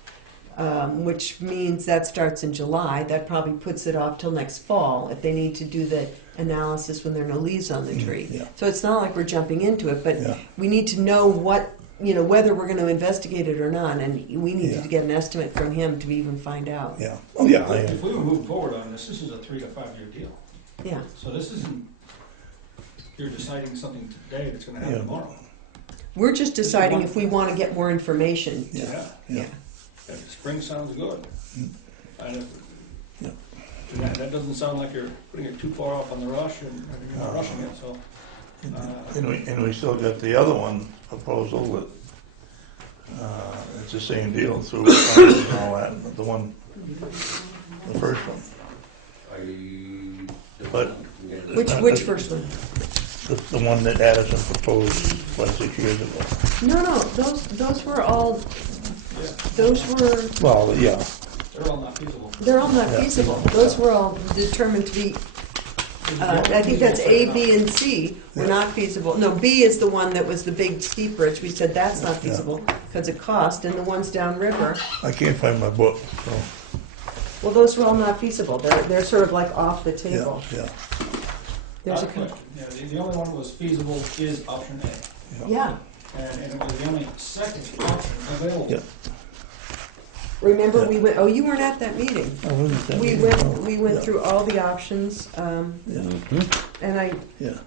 which means that starts in July. That probably puts it off till next fall if they need to do the analysis when there are no leaves on the tree. Yeah. So it's not like we're jumping into it, but Yeah. we need to know what, whether we're going to investigate it or not, and we need Yeah. to get an estimate from him to even find out. Yeah. Oh, yeah. If we were moving forward on this, this is a 3 to 5 year deal. Yeah. So this isn't, you're deciding something today that's going to happen Yeah. tomorrow. We're just deciding if we want to get more information. Yeah. Yeah. If spring sounds good. And if, Yeah. and that doesn't sound like you're putting it too far off on the rush and you're not rushing it, so. And we still got the other one proposal that, it's the same deal through and all that, but the first one. But Which first one? the one that Addison proposed 6 years ago. No, those were all, those were, Well, yeah, They're all not feasible. they're all not Yeah. feasible. Those were all determined to be, I think that's A, B, and C were not feasible. No, B is the one that was the big steep bridge. We said that's not feasible because it cost, and the ones downriver, I can't find my book, so, well, those were all not feasible. They're sort of like off the yeah, table. yeah. There's a, Question. Yeah, the only one that was feasible is option A. yeah. And it was the only second option available. Yeah. Remember, Yeah. we went, oh, you weren't at that meeting. Oh, wasn't that We it? went, Oh, we went yeah, through all the options, Yeah, and I, yeah,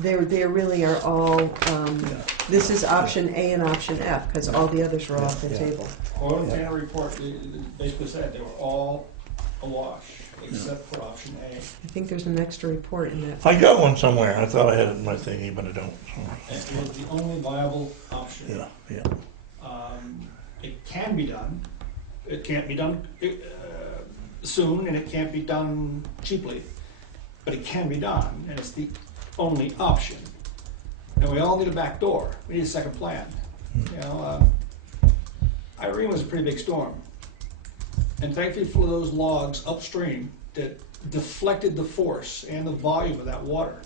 they really are all, yeah. this is option A and option F, because all the others were off the Yeah. table. Oil and Tanner report basically said they were all awash, except for option A. I think there's an extra report in that. I got one somewhere. I thought I had it in my thingy, but I don't. So, It was the only viable option. yeah, yeah, It can be done. It can't be done soon, and it can't be done cheaply. But it can be done, and it's the only option. And we all need a back door. We need a second plan. Irene was a pretty big storm. And thankfully for those logs upstream that deflected the force and the volume of that water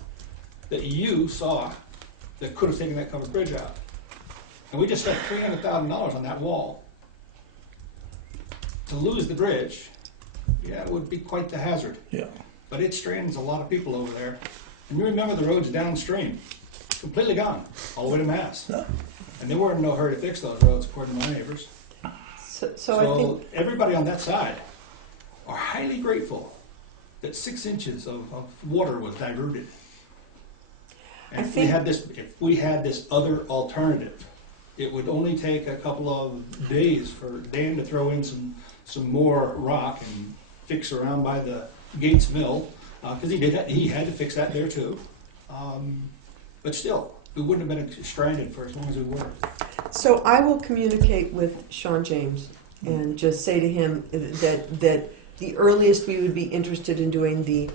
that you saw that could have taken that covered bridge out. And we just spent $300,000 on that wall. To lose the bridge, yeah, it would be quite the hazard. yeah. But it strands a lot of people over there. And you remember the roads downstream, completely gone, all the way to Mass. Yeah. And they were in no hurry to fix those roads, according to my neighbors. So I think, everybody on that side are highly grateful that 6 inches of water was diverted. And I if think- we had this other alternative, it would only take a couple of days for Dan to throw in some more rock and fix around by the Gates Mill, because he had to fix that there too. But still, we wouldn't have been stranded for as long as we were. So I will communicate with Sean James and just say to him that the earliest we would be interested in doing the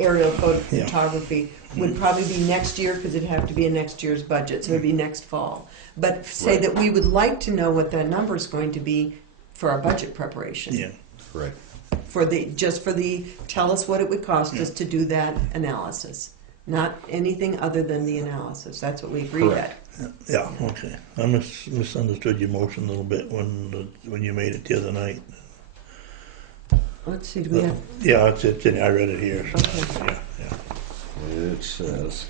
aerial photography would probably be next year, because it'd have to be in next year's budget, so it'd be next fall. But say that we would like to know what that number is going to be for our budget preparation. Yeah. Right. Tell us what it would cost us to do that analysis. Not anything other than the analysis. That's what we agreed Correct. at. Yeah, okay. I misunderstood your motion a little bit when you made it the other night. Let's see, do we have, Yeah, it's in, I read it here. So, Okay. yeah. It says,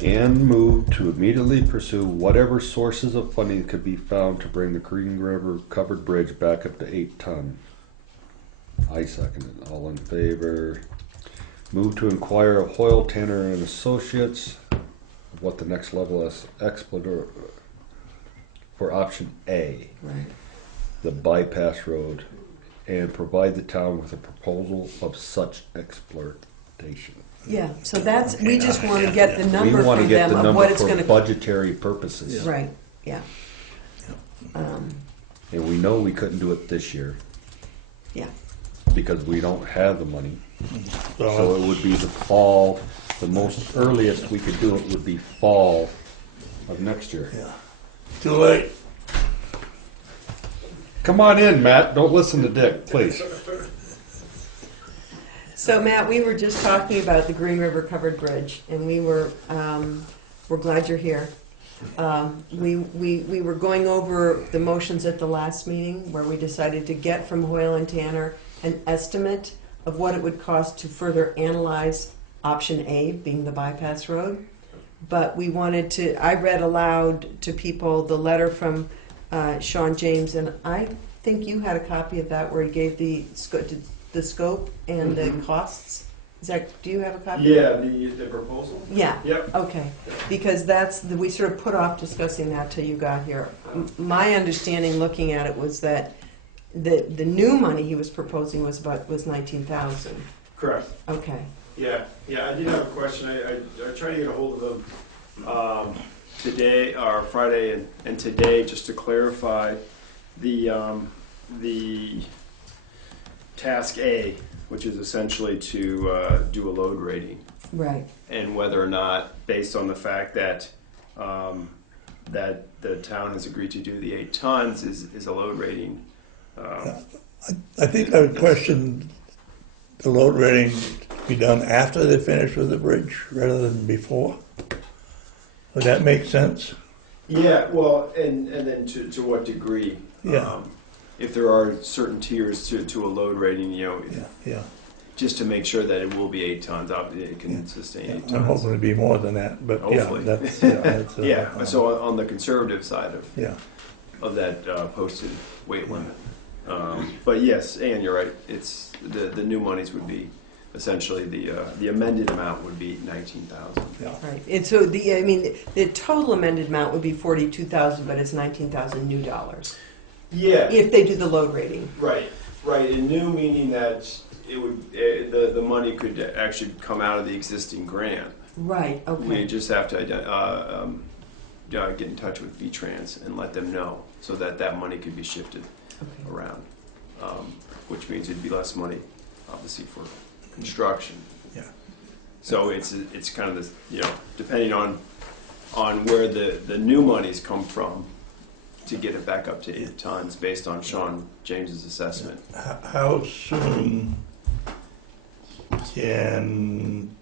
and move to immediately pursue whatever sources of funding could be found to bring the Green River covered bridge back up to 8 ton. I second it. All in favor. Move to inquire of Hoyle, Tanner and Associates of what the next level is exploiter for option A, right. the bypass road, and provide the town with a proposal of such exploitation. Yeah, so we just want to get the We number want to from get them the of what number it's for going to. budgetary purposes. Right, yeah. And we know we couldn't do it this year Yeah, because we don't have the money. So So, it would be the fall, the most earliest we could do it would be fall of next year. yeah. Too late. Come on in, Matt. Don't listen to Dick, please. so Matt, we were just talking about the Green River Covered Bridge, and we're glad you're here. We were going over the motions at the last meeting where we decided to get from Hoyle and Tanner an estimate of what it would cost to further analyze option A, being the bypass road. But we wanted to, I read aloud to people the letter from Sean James, and I think you had a copy of that where he gave the scope and the costs. Do you have a copy? Yeah, the proposal? Yeah. Yep. Okay, because we sort of put off discussing that till you got here. My understanding, looking at it, was that the new money he was proposing was 19,000. Correct. Okay. Yeah, I did have a question. I tried to get a hold of him today, or Friday, and today, just to clarify the task A, which is essentially to do a load rating, Right. and whether or not, based on the fact that that the town has agreed to do the 8 tons, is a load rating. I think I would question the load rating to be done after they finish with the bridge rather than before. Would that make sense? Yeah, well, and then to what degree? Yeah. If there are certain tiers to a load rating, Yeah. just to make sure that it will be 8 tons, it can sustain 8 I'm tons. hoping to be more than that, but Hopefully. that's Yeah, so on the conservative side yeah. of that posted weight limit. But yes, and you're right, it's the new monies would be essentially the amended amount would be 19,000. Yeah. Right. And so the total amended amount would be 42,000, but it's 19,000 new dollars Yeah. if they do the load rating. Right, and new meaning that it would the money could actually come out of the existing grant. Right. We Okay. just have to get in touch with V-Trans and let them know so that money could be shifted Okay. around, which means it'd be less money, obviously, for construction. Yeah. So it's kind of this, depending on where the new monies come from to get it back up to 8 tons based on Sean James's assessment. How soon can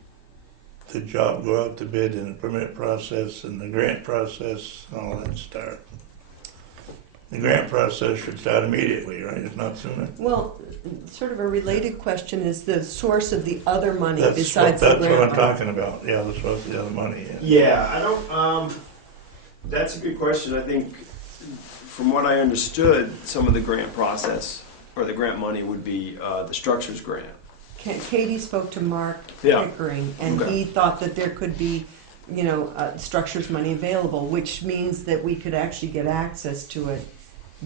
the job go out to bid and the permit process and the grant process and all that start? The grant process should start immediately, right, if not sooner? Well, sort of a related question is the source of the other money That's besides the what grant I'm money. talking about, yeah, the source of the other money. Yeah, I don't. That's a good question. I think, from what I understood, some of the grant process or the grant money would be the structures grant. Katie spoke to Mark Yeah. Pickering, and Okay. he thought that there could be, structures money available, which means that we could actually get access to it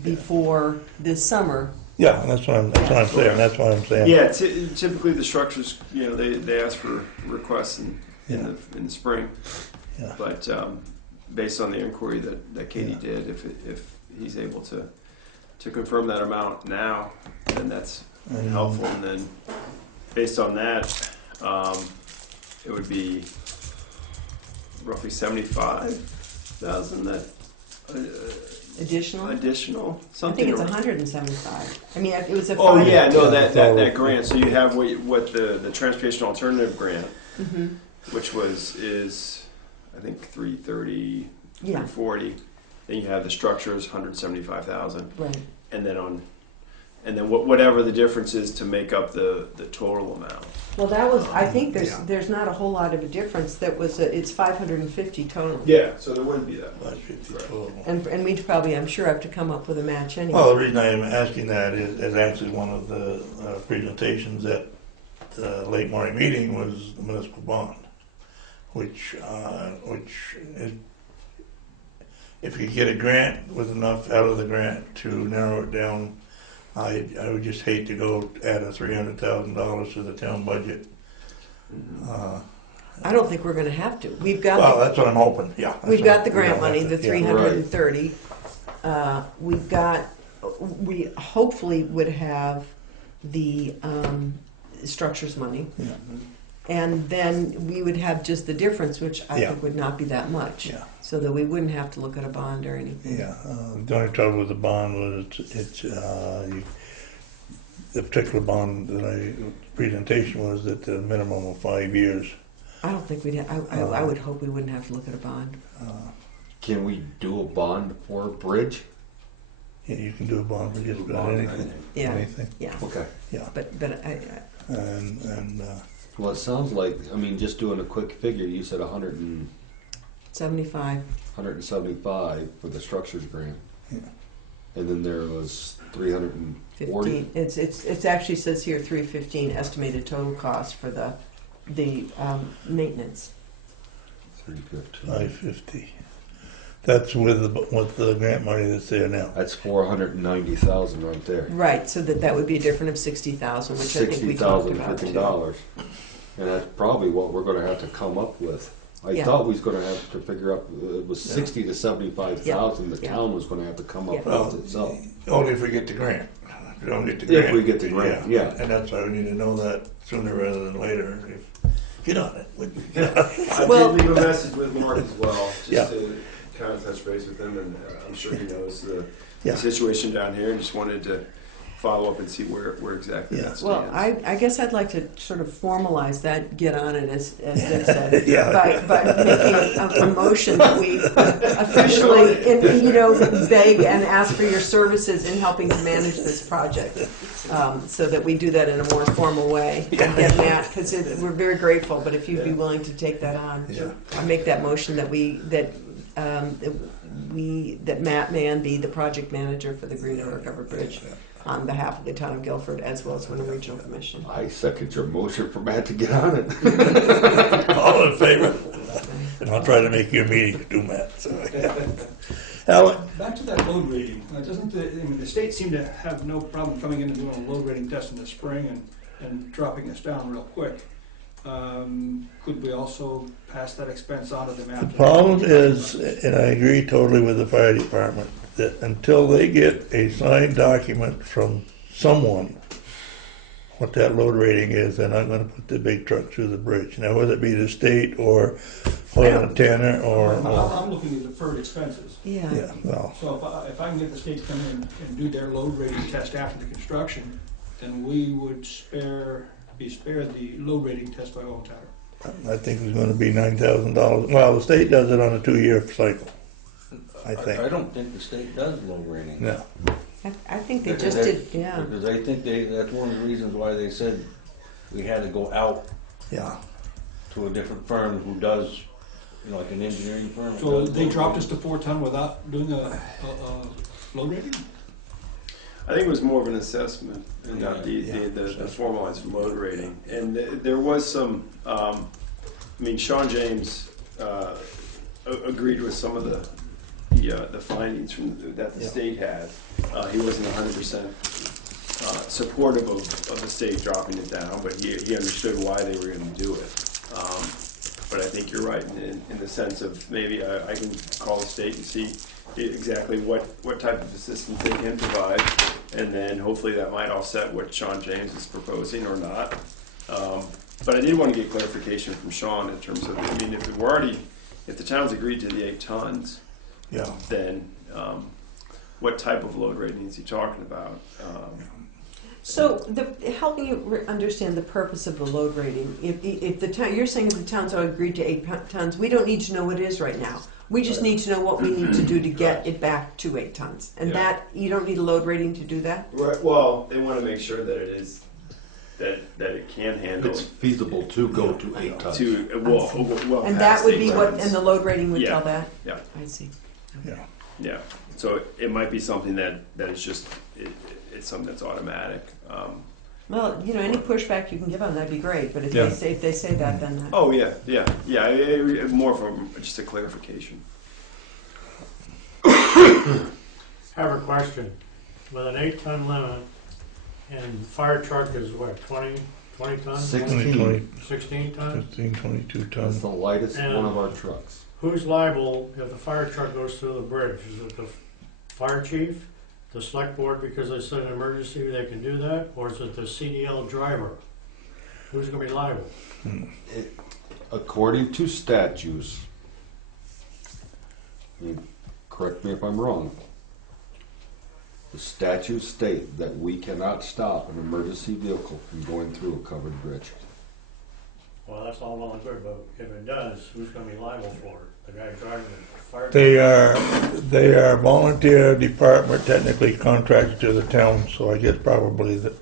before this summer. Yeah, that's what I'm saying, that's what I'm saying. Yeah, typically the structures, they ask for requests and Yeah. in the spring. Yeah. But based on the inquiry that Katie did, if he's able to confirm that amount now, then that's helpful. And then based on that, it would be roughly 75,000 that Additional? additional I something. think it's 175. I mean, it was a. Oh 5 yeah, no, that Total. grant. So you have what the transportation alternative grant, Mhm. which is I think 330, Yeah, 340. Then you have the structures 175,000, right. and then whatever the difference is to make up the total amount. Well, that was, I think Yeah. there's not a whole lot of a difference. That was, it's 550 total. Yeah, so there wouldn't be that much. 550 total. And we'd probably, I'm sure, have to come up with a match anyway. Well, the reason I am asking that is actually one of the presentations at the late morning meeting was the municipal bond, which is, if you get a grant with enough out of the grant to narrow it down, I would just hate to go add a $300,000 to the town budget. I don't think we're gonna have to. We've got. Well, that's what I'm hoping, yeah. We've got the grant money, the Yeah. 330. We've got, we hopefully would have the structures money. Yeah. And then we would have just the difference, which I Yeah. think would not be that much. Yeah. So that we wouldn't have to look at a bond or anything. Yeah, the only trouble with the bond was the particular bond presentation was that the minimum of 5 years. I don't think we'd, I would hope we wouldn't have to look at a bond. Can we do a bond for a bridge? Yeah, you can do a bond for just about Bond, anything. Yeah. Anything, Yeah, Okay. yeah. but And Well, it sounds like, I mean, just doing a quick figure, you said 75. 175 for the structures grant. Yeah. And then there was 340. 15. It's actually says here 315 estimated total cost for the maintenance. 350. 550. That's with the grant money that's there now. That's 490,000 right there. Right, so that would be a difference of 60,000, which I think we talked $60,000 about freaking too. dollars. And that's probably what we're going to have to come up with. I Yeah. thought we was going to have to figure out it was 60 to 75,000. The Yeah. town was going to have to come up Yeah. with itself. Only if we get the grant. If we don't get the If grant. we get the grant, yeah. And that's why we need to know that sooner rather than later. Get on it. I Well- did leave a message with Mark as well, Yeah. just to kind of touch base with him, and I'm sure he knows the Yeah. situation down here, and just wanted to follow up and see where exactly Yeah. that stands. Well, I guess I'd like to sort of formalize that, get on it, as Dick said, Yeah. by making a motion that we officially, beg and ask for your services in helping to manage this project, so that we do that in a more formal way. And get Matt, because we're very grateful, but if you'd be willing to take that on. Yeah. I make that motion that that Matt Mann be the project manager for the Green River Covered Bridge on behalf of the town of Guilford as well as Wyndham Regional Commission. I second your motion for Matt to get on it. All in favor? And I'll try to make you a meeting to do, Matt. So. Alan? Back to that load rating, the state seemed to have no problem coming in and doing a load rating test in the spring and dropping us down real quick. Could we also pass that expense on to them after? The problem is, and I agree totally with the fire department, that until they get a signed document from someone what that load rating is, they're not going to put the big truck through the bridge. Now, whether it be the state or Tanner or I'm looking at deferred expenses. Yeah. yeah, well, So if I can get the state to come in and do their load rating test after the construction, then we would be spared the load rating test by Old Town. I think it's going to be $9,000. Well, the state does it on a 2-year cycle, I think. I don't think the state does low rating. No. I think they just did, yeah. Because I think that's one of the reasons why they said we had to go out Yeah. to a different firm who does, like an engineering firm. who So does they load dropped us rating. to 4 ton without doing a load rating? I think it was more of an assessment and not Yeah. the formalized load rating. And there was some, Sean James agreed with some of the findings that the Yeah. state had. He wasn't 100% supportive of the state dropping it down, but he understood why they were going to do it. But think you're right in the sense of maybe I can call the state and see exactly what type of assistance they can provide, and then hopefully that might offset what Sean James is proposing or not. But I did want to get clarification from Sean in terms of, I mean, if the town's agreed to the 8 tons, Yeah. then what type of load rating is he talking about? So, help me understand the purpose of the load rating. If the town, you're saying if the town's already agreed to 8 tons, we don't need to know what it is right now. We just need to know what we need to do to get it back to 8 tons. And Yeah. that, you don't need a load rating to do that? Right, well, they want to make sure that it is, that it can handle It's feasible to go to 8 tons. well And past that would 8 be what, tons. and the load rating would Yeah. tell that? Yeah. I see. Yeah. Yeah, so it might be something that is just, it's something that's automatic. Well, any pushback you can give on that'd be great, but if Yeah. they say that, then that. Oh, yeah, more from just a clarification. I have a question. With an 8-ton limit, and fire truck is what, 20 tons? 16. 16 tons? 15, 22 That's tons. the lightest And- one of our trucks. Who's liable if the fire truck goes through the bridge? Is it the fire chief, the select board because they said an emergency they can do that? Or is it the CDL driver? Who's gonna be liable? According to statutes, correct me if I'm wrong, the statutes state that we cannot stop an emergency vehicle from going through a covered bridge. Well, that's all well and good, but if it does, who's gonna be liable for it? The guy driving the fire truck? They are volunteer department, technically contracted to the town, so I guess probably that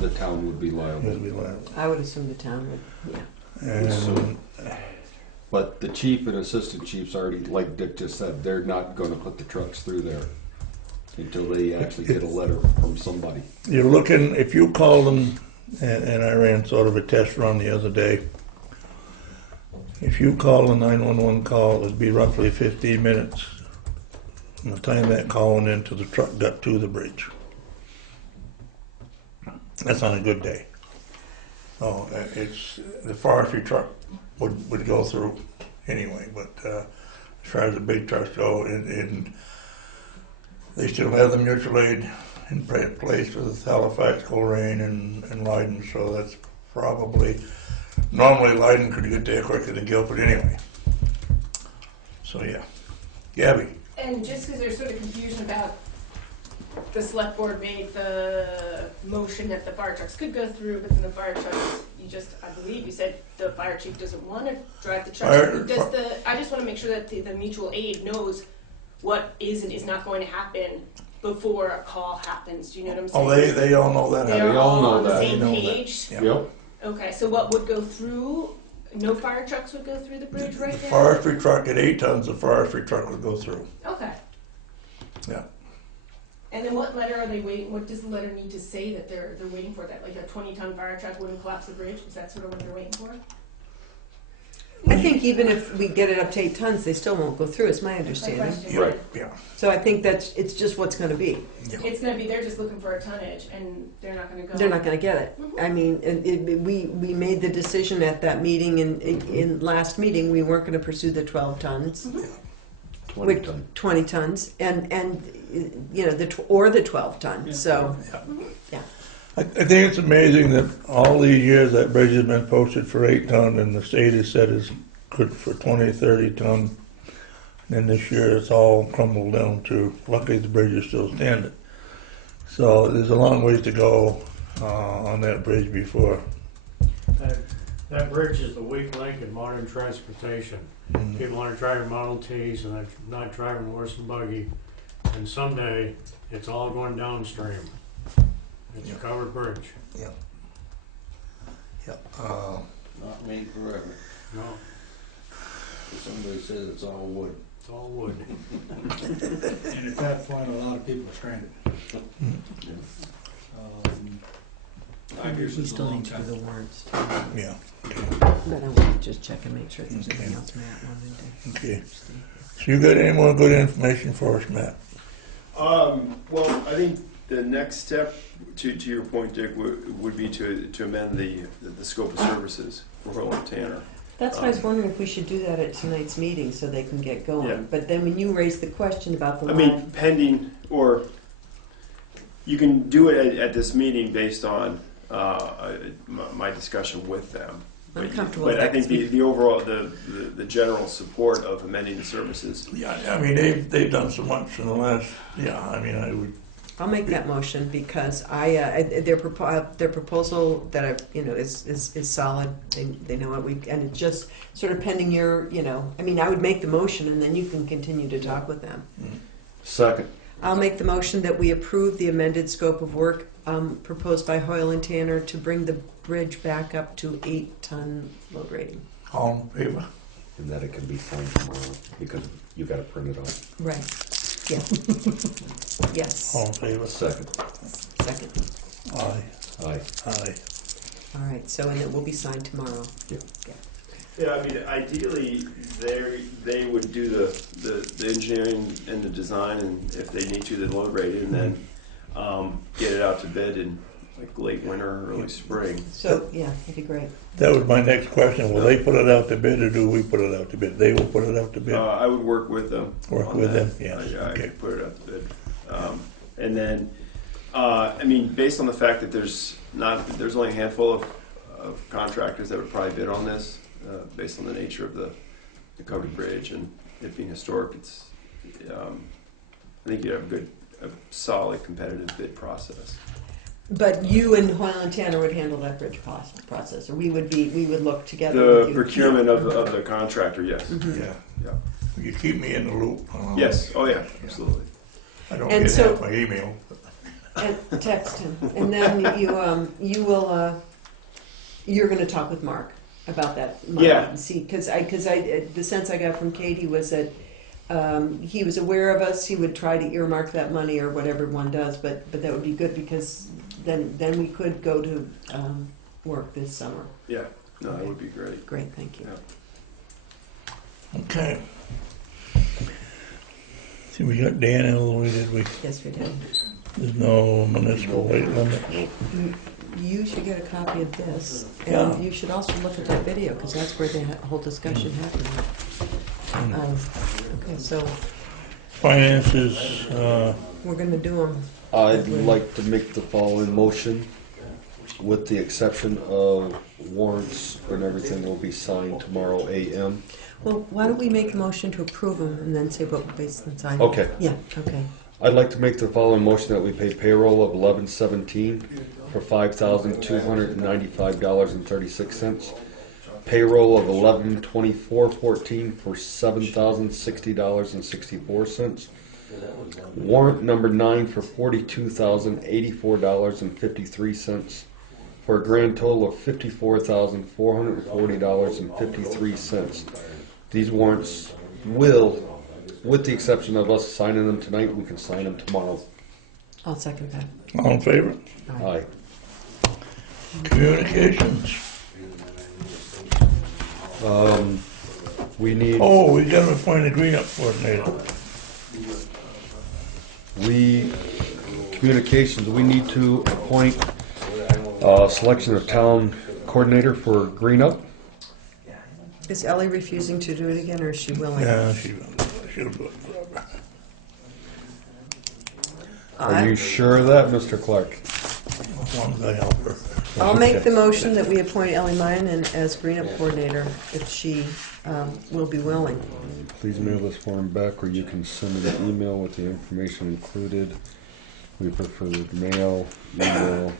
The town would be will liable. be liable. I would assume the town would, yeah. And But the chief and assistant chiefs already, like Dick just said, they're not gonna put the trucks through there until they actually get a letter from somebody. you're looking, if you call them, and I ran sort of a test run the other day. If you call a 911 call, it'd be roughly 15 minutes from the time that call went in to the truck got to the bridge. That's on a good day. Oh, it's, the forestry truck would go through anyway, but as far as the big trucks go, and they still have the mutual aid in place with Halifax, Coleraine, and Leiden, so that's probably, normally Leiden could get there quicker than Guilford anyway. So, yeah. Gabby? And just because there's sort of confusion about the select board made the motion that the fire trucks could go through, but then the fire trucks, I believe you said the fire chief doesn't want to drive the trucks. I just want to make sure that the mutual aid knows what is and is not going to happen before a call happens. Do you know what I'm saying? Oh, they all know that. They're They all know on the that. same They know that. page? Yeah. Yep. Okay, so what would go through, no fire trucks would go through the bridge right The now? forestry truck at 8 tons, the forestry truck would go through. Okay. Yeah. And then what letter are they waiting, what does the letter need to say that they're waiting for? That like a 20-ton fire truck wouldn't collapse the bridge? Is that sort of what they're waiting for? I think even if we get it up to 8 tons, they still won't go through, is my My understanding. question. Right. Yeah. So I think it's just what's gonna be. It's gonna be, they're just looking for a tonnage and they're not gonna go. They're not gonna get it. I mean, we made the decision at that meeting, in last meeting, we weren't gonna pursue the 12 tons. 20 with ton. 20 tons, and or the 12 tons, so, yeah. I think it's amazing that all these years that bridge has been posted for 8 ton and the state has said it's good for 20, 30 ton. And this year it's all crumbled down to, luckily the bridge is still standing. So there's a long ways to go on that bridge before. That bridge is the weak link in modern transportation. People aren't driving Model Ts and they're not driving horse and buggy. And someday, it's all going downstream. It's a covered bridge. Yeah. Not made forever. No, Somebody says it's all wood. it's all wood. And at that point, a lot of people are stranded. We still need to do the warrants too, Yeah. but I want to just check and make sure there's anything else Matt wanted to. Okay. So you got any more good information for us, Matt? Well, I think the next step, to your point, Dick, would be to amend the scope of services for Roland Tanner. That's why I was wondering if we should do that at tonight's meeting so they can get going. Yeah. But then when you raised the question about the I live, mean, pending, or you can do it at this meeting based on my discussion with them. I'm comfortable But with I that, think 'cause we- the overall, the general support of amending the services. Yeah, I mean, they've done so much in the last, I mean, I would, I'll make that motion because their proposal that I, is solid. They know what and it's just sort of pending your, I mean, I would make the motion and then you can continue to talk with them. Second. I'll make the motion that we approve the amended scope of work proposed by Hoyle and Tanner to bring the bridge back up to 8-ton load rating. all in favor? And that it can be signed tomorrow because you gotta print it out. Right. Yeah. Yes. All in favor? Second. Second. Aye. Aye. Aye. All right. So and it will be signed tomorrow. Yeah, I mean, ideally, they would do the engineering and the design, and if they need to, the load rate, and then get it out to bid in like late winter, early spring. So yeah, that'd be great. That was my next question. Will they put it out to bid or do we put it out to bid? They will put it out to bid? I would work with them. Work on with that. them, yes, Yeah, I okay. could put it out to bid. And then, I mean, based on the fact that there's only a handful of contractors that would probably bid on this, based on the nature of the covered bridge and it being historic, I think you have a solid competitive bid process. But you and Hoyle and Tanner would handle that bridge process, or we would look together. with The you. procurement of the contractor, yes. Mhm. Yeah. Yeah. You keep me in the loop. Yes, oh yeah, absolutely. I don't And get so- half my email. And text him, and then you will you're going to talk with Mark about that money Yeah. and see because the sense I got from Katie was that he was aware of us. He would try to earmark that money or whatever one does, but that would be good because then we could go to work this summer. Yeah, no, that would be great. Great, thank you. Yeah. Okay. See, we got Dan in a little way, did we? Yes, we did. There's no municipal weight limit. You should get a copy of this, and Yeah. you should also look at that video because that's where the whole discussion happened. Okay, so Finances, we're going to do them. I'd like to make the following motion, with the exception of warrants and everything will be signed tomorrow AM. Well, why don't we make a motion to approve them and then say what we're based on signing? Okay. Yeah, okay. I'd like to make the following motion that we pay payroll of $11.17 for $5,295.36. Payroll of $11.24.14 for $7,060.64. Warrant number 9 for $42,084.53 for a grand total of $54,440.53. These warrants will, with the exception of us signing them tonight, we can sign them tomorrow. I'll second that. all in favor? Aye. Communications. We need, Oh, we got to appoint a green up coordinator. communications, we need to appoint selection of town coordinator for Green Up. Is Ellie refusing to do it again, or is she willing? Yeah, she'll do it forever. Are you sure of that, Mr. Clark? As long as I help her. I'll make the motion that we appoint Ellie Meinen as Green Up Coordinator if she will be willing. Please mail this form back, or you can send an email with the information included. We prefer mail, email.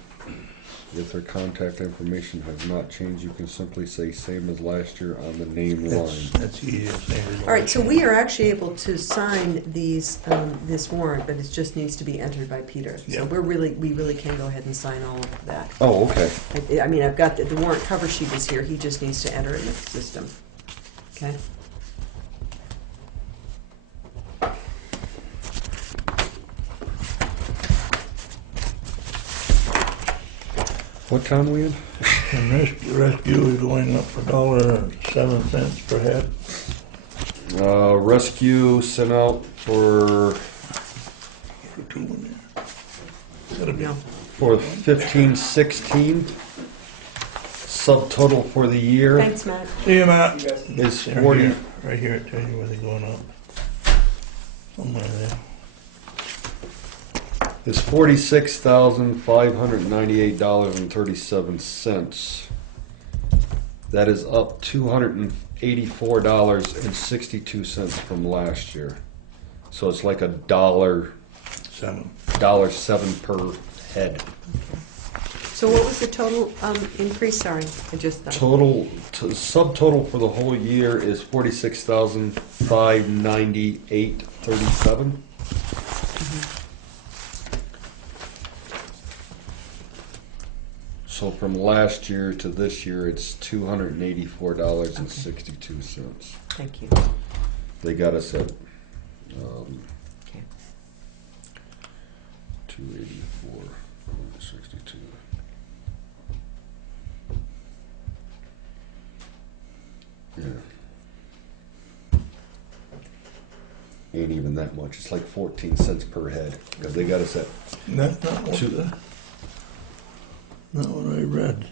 If their contact information has not changed, you can simply say same as last year on the name line. That's easier. All right, so we are actually able to sign these this warrant, but it just needs to be entered by Peter. So Yeah. we really can go ahead and sign all of that. Oh, okay. I mean, I've got the warrant cover sheet is here. He just needs to enter it in the system. Okay. What town are we in? And rescue is going up for $1.07 per head. Rescue sent out for For two in there. Gotta be. No. for 1516. Subtotal for the year Thanks, Matt. See you, Matt. is Right 40. here, right here, it tells you where they're going up. Somewhere there. Is $46,598.37. That is up $284.62 from last year. So it's like $1.07 per head. So what was the total increase? Sorry, I just thought. Subtotal for the whole year is $46,598.37. So from last year to this year, it's $284.62. Thank you. They got us at Okay. 284.62. Yeah. Ain't even that much. It's like 14 cents per head because they got us at That's not what not what I read.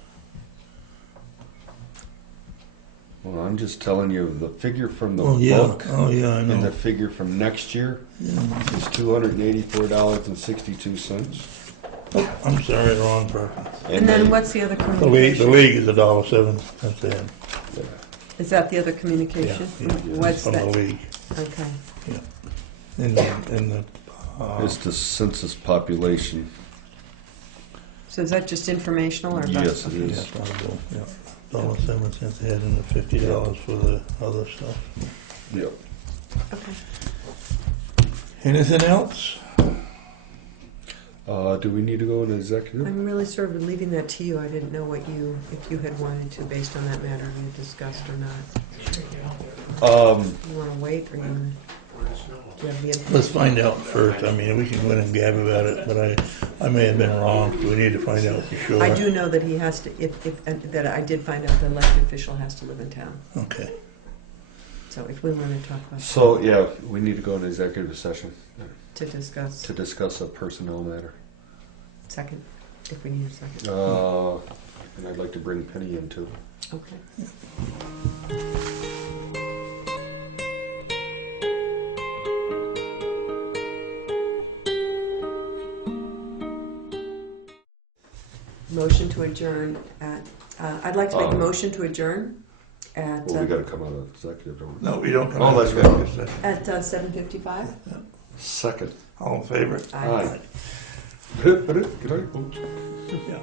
Well, I'm just telling you the figure from the Oh, yeah. book Oh, yeah, I and know. the figure from next year Yeah. is $284.62. Oh, I'm sorry, wrong person. And then what's the other The communication? league is $1.07. That's it. Is that the other communication? Yeah, What's from that? the league. Okay. In the It's the census population. So is that just informational or? Yes, it yeah, is. probably, yeah. $1.07 ahead and the $50 for the other stuff. Yep. Okay. Anything else? Do we need to go into executive? I'm really sort of leaving that to you. I didn't know if you had wanted to, based on that matter you discussed or not. You want to wait, or you have the information? Let's find out first. I mean, we can go in and gab about it, but I may have been wrong. We need to find out for sure. I do know that he has to, that I did find out the elected official has to live in town. Okay. So if we want to talk about So, yeah, we need to go into executive session to discuss, to discuss a personnel matter. second, if we need a second. And I'd like to bring Penny in too. Okay. Motion to adjourn at, I'd like to make a motion to adjourn at, Well, we gotta come out of executive, don't we? No, we don't come Oh, out that's of right. executive session. at 7:55? Second. All in favor? Aye. Good, folks. Yeah.